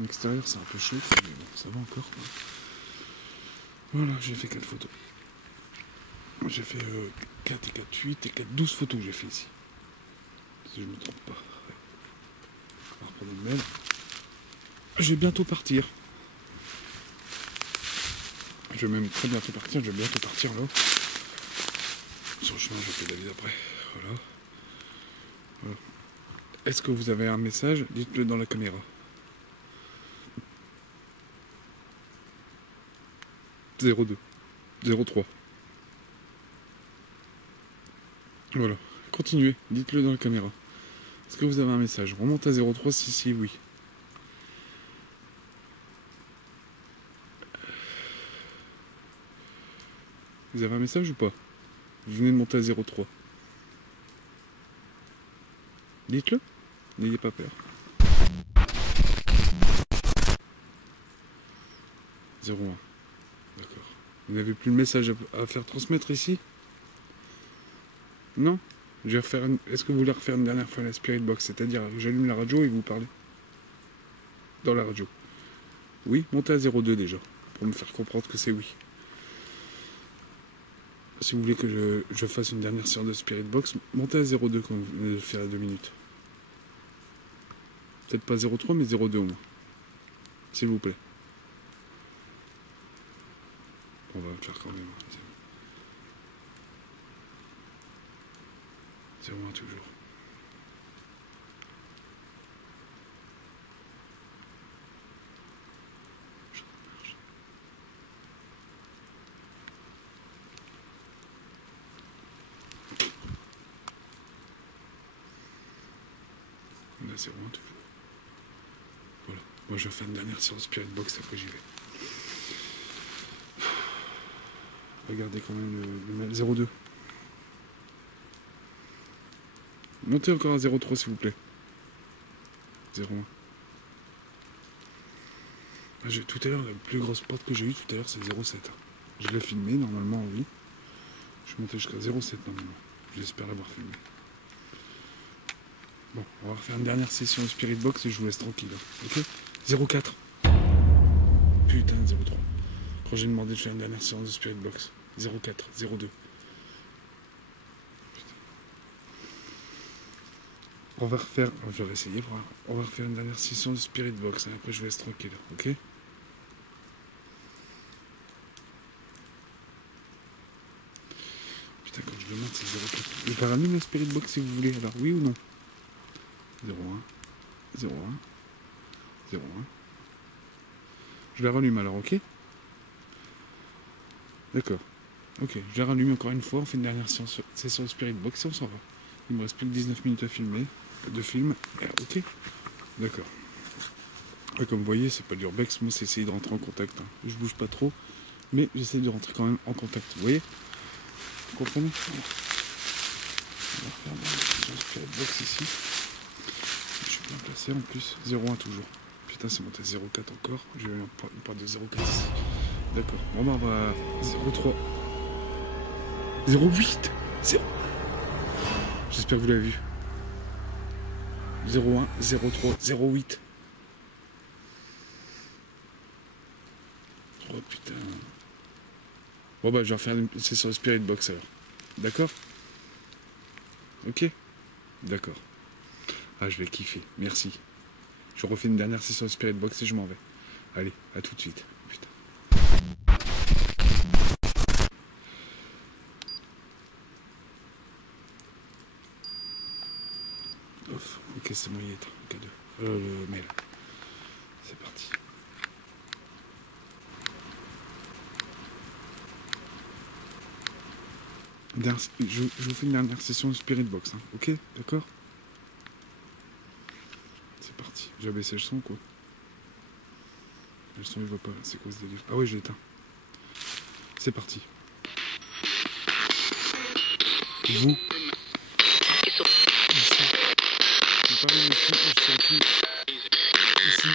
L'extérieur c'est un peu chaud, mais bon, ça va encore. Quoi. Voilà, j'ai fait 4 photos. J'ai fait 4 et 4, 8 et 4, 12 photos que j'ai fait ici. Si je ne me trompe pas. Ouais. On va reprendre une mail. Je vais bientôt partir. Je vais même très bientôt partir, je vais bientôt partir là. Sur le chemin, je fais David après. Voilà. Voilà. Est-ce que vous avez un message? Dites-le dans la caméra. 02. 03. Voilà. Continuez. Dites-le dans la caméra. Est-ce que vous avez un message? Remonte à 03 si oui. Vous avez un message ou pas? Vous venez de monter à 03. Dites-le. N'ayez pas peur. 01. D'accord. Vous n'avez plus le message à faire transmettre ici? Non? Je vais refaire Est-ce que vous voulez refaire une dernière fois la Spirit Box? C'est-à-dire, j'allume la radio et vous parlez dans la radio. Oui, montez à 02 déjà, pour me faire comprendre que c'est oui. Si vous voulez que je fasse une dernière séance de Spirit Box, montez à 02 quand vous venez de faire à 2 minutes. Peut-être pas 03, mais 02 au moins. S'il vous plaît. On va le faire quand même. 01 toujours. On a 01 toujours. Voilà. Moi je vais faire une dernière séance Spirit Box, après j'y vais. Regardez quand même le mail. 02. Montez encore à 03 s'il vous plaît. 01. Tout à l'heure, la plus grosse porte que j'ai eue tout à l'heure, c'est 07. Je l'ai filmé, normalement, oui. Je suis monté jusqu'à 07 normalement. J'espère l'avoir filmé. Bon, on va refaire une dernière session de Spirit Box et je vous laisse tranquille. Ok? 04. Putain, 03. Quand j'ai demandé de faire une dernière séance de Spirit Box. 04, 02. On va refaire, je vais essayer, on va refaire une dernière session de Spirit Box, hein, après je vous laisse tranquille, ok? Putain, quand je demande, c'est 04. Je vais rallumer la Spirit Box si vous voulez, alors oui ou non? 01, 01, 01. Je la rallume alors, ok? D'accord. Ok, je la rallume encore une fois, on fait une dernière session de Spirit Box et on s'en va. Il me reste plus que 19 minutes à filmer, de film, ok? D'accord. Ouais, comme vous voyez, c'est pas du urbex, moi c'est essayer de rentrer en contact. Hein. Je bouge pas trop, mais j'essaie de rentrer quand même en contact. Vous voyez? Vous comprenez? On va faire une Spirit Box ici. Je suis bien placé en plus. 01 toujours. Putain, c'est monté à 04 encore. J'ai eu une part de 04 ici. D'accord. Bon, bah, on va 03. 08. 0. J'espère que vous l'avez vu. 01, 03, 08. Oh putain. Bon bah je vais refaire une session de Spirit Box alors. D'accord? Ok? D'accord. Ah je vais kiffer. Merci. Je refais une dernière session de Spirit Box et je m'en vais. Allez, à tout de suite. Putain. Ouf. Ok, c'est bon, il est cadeau. Le mail. C'est parti. Je vous fais une dernière session de Spirit Box, hein. Ok? D'accord? C'est parti. J'ai abaissé le son, quoi. Le son, il voit pas. C'est quoi ce délire? Ah oui, je l'ai éteint. C'est parti. Vous. Ici. Je parle ici, je suis ici. Ici.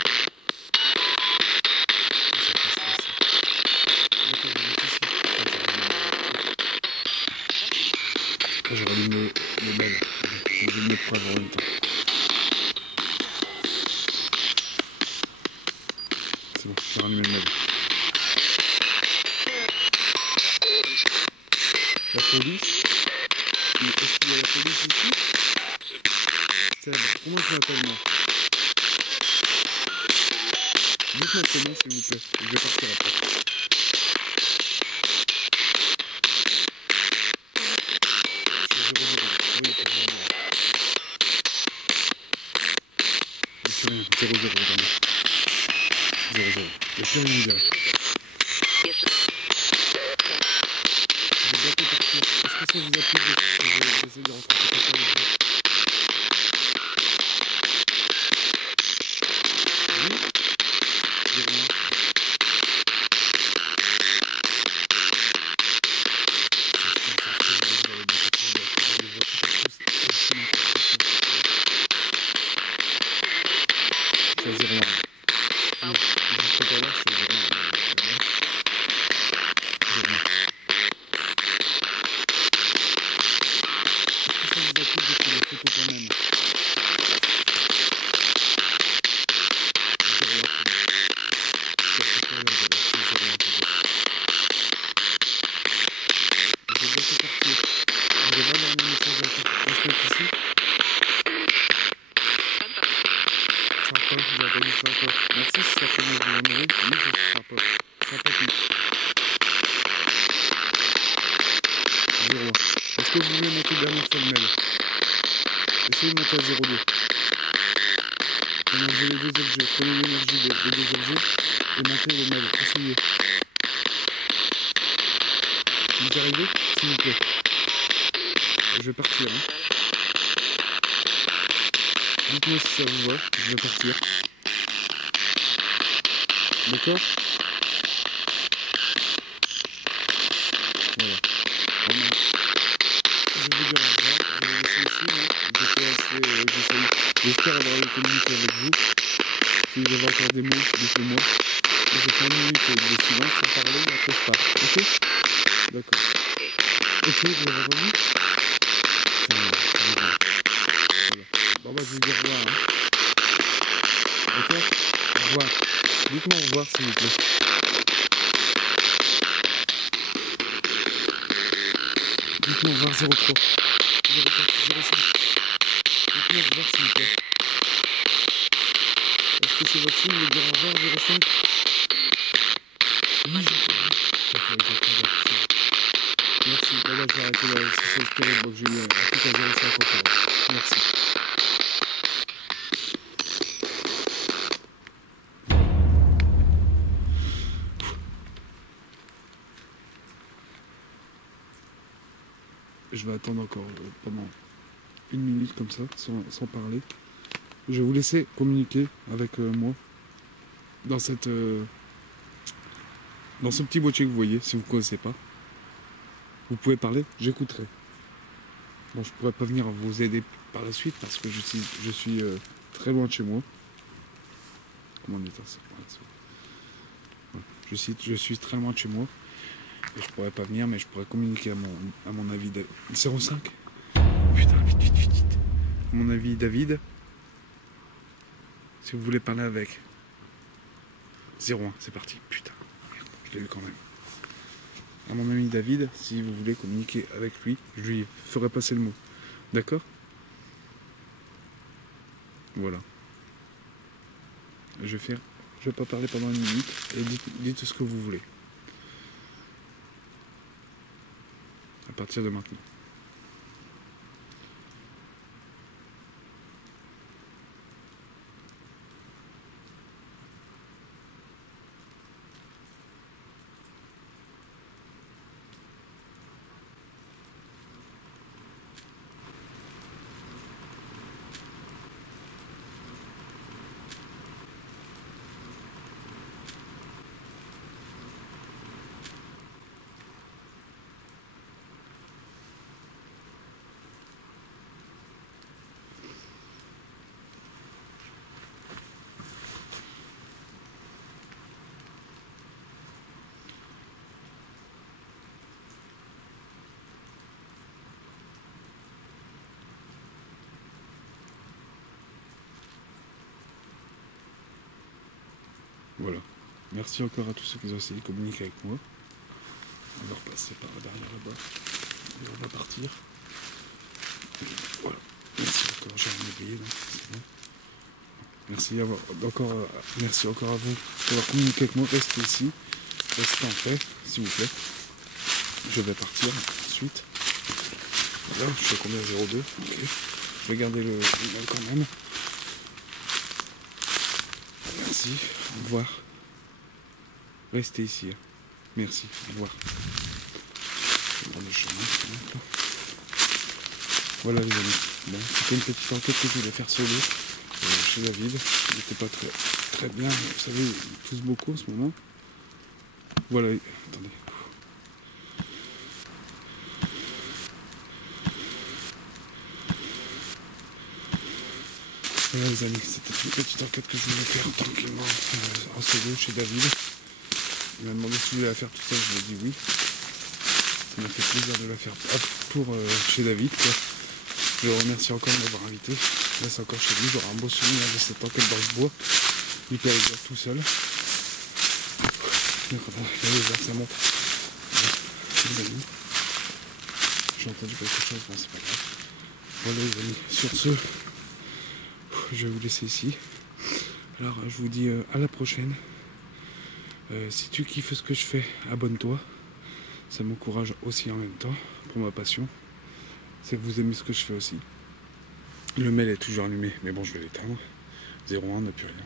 Je rallume le mail. Je vais le mettre preuve en même temps. C'est bon, j'ai rallumé le mail. La police. Mais est-ce qu'il y a la police ici? Seb, comment je m'appelle moi? Dites-moi comment s'il vous plaît. Je vais partir après. Je suis 0-0, regardez. 0-0. Il n'y a plus rien à dire. Je vais bientôt partir. Est-ce que ça vous a plu d'essayer de profite de prendre des photos quand même. Merci si ça fait mes numéros. Oui, je suis sympa. Sympathique. 0. Est-ce que vous voulez monter dernière fois le mail? Essayez de monter à 0,2. Prenez les deux objets. Prenez l'énergie des deux objets et montez le mail. Essayez. Vous y arrivez? S'il vous plaît. Je vais partir. Hein. Dites-moi si ça vous va. Je vais partir. D'accord? Voilà. Je vais vous dire au revoir. Je vais vous laisser ici. Hein. J'espère avoir communiqué avec vous. Si vous avez encore des mots, dites-le-moi. Je vais faire une minute de silence sans parler, après je pars. Ok? D'accord. Ok, vous avez entendu? Voilà. Bon bah je vous dis au revoir. Hein. D'accord? Au revoir. Dites-moi au revoir s'il vous plaît. Dites-moi au revoir 03, 04, 05. Dites-moi au revoir s'il vous plaît. Est-ce que c'est votre signe de dire au revoir 05? Oui, merci. Voilà, j'ai arrêté là. C'est ça, je donc j'ai eu un truc à 05 encore. Merci. Je vais attendre encore pendant une minute comme ça, sans parler. Je vais vous laisser communiquer avec moi dans ce petit boîtier que vous voyez, si vous ne connaissez pas. Vous pouvez parler, j'écouterai. Bon, je ne pourrais pas venir vous aider par la suite parce que je suis très loin de chez moi. Comment dire ça? Voilà. Je suis très loin de chez moi. Et je pourrais pas venir, mais je pourrais communiquer à mon avis 05. Putain, vite. Mon avis David. Si vous voulez parler avec 01, c'est parti. Putain, merde, je l'ai eu quand même. À mon ami David, si vous voulez communiquer avec lui, je lui ferai passer le mot. D'accord? Voilà. Je vais pas parler pendant une minute et dites ce que vous voulez. À partir de maintenant. Voilà. Merci encore à tous ceux qui ont essayé de communiquer avec moi. On va repasser par derrière là-bas. Et on va partir. Voilà. Merci encore. J'ai rien oublié là. Merci encore à vous d'avoir communiqué avec moi. Restez ici. Restez en paix, s'il vous plaît. Je vais partir ensuite. Voilà, je fais combien 02. Ok. Je vais garder le mail quand même. Merci. Au revoir. Restez ici. Merci. Au revoir. Je vais prendre le chemin. Voilà les amis. Bon, c'était une petite enquête que je voulais faire solo chez David. Il n'était pas très bien. Vous savez, il tousse beaucoup en ce moment. Voilà. Attendez. Voilà les amis, c'était une petite enquête que je voulais faire tranquillement en solo chez David. Il m'a demandé si je voulais la faire tout seul, je lui ai dit oui. Ça m'a fait plaisir de la faire pour chez David quoi. Je le remercie encore de m'avoir invité. Là c'est encore chez lui, j'aurai un beau souvenir de cette enquête dans le bois. Il peut aller dire tout seul. D'accord, là les heures ça monte. Les amis. J'ai entendu quelque chose, bon c'est pas grave. Voilà les amis, sur ce, je vais vous laisser ici. Alors je vous dis à la prochaine. Si tu kiffes ce que je fais, abonne-toi. Ça m'encourage aussi en même temps pour ma passion. C'est que vous aimez ce que je fais aussi. Le mail est toujours allumé, mais bon je vais l'éteindre. 01 n'a plus rien.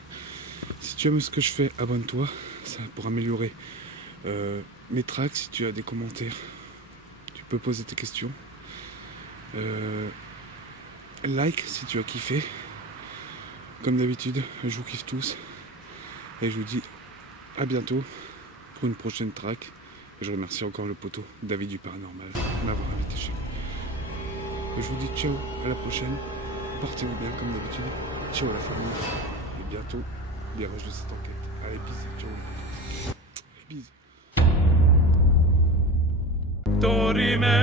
Si tu aimes ce que je fais, abonne-toi. Ça pour améliorer mes tracks. Si tu as des commentaires, tu peux poser tes questions. Like si tu as kiffé. Comme d'habitude, je vous kiffe tous. Et je vous dis à bientôt pour une prochaine track. Et je remercie encore le poteau David du Paranormal de m'avoir invité chez lui. Et je vous dis ciao, à la prochaine. Portez-vous bien comme d'habitude. Ciao la famille. Et bientôt, les rushs de cette enquête. Allez, bisous, ciao les potos. Bisous. Dorime,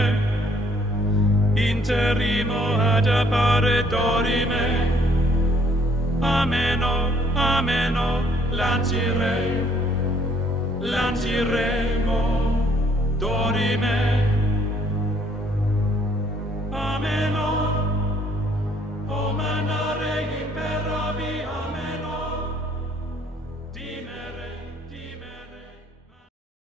interrimo ad appare dorime. Ameno, ameno, lantiremo, dorime.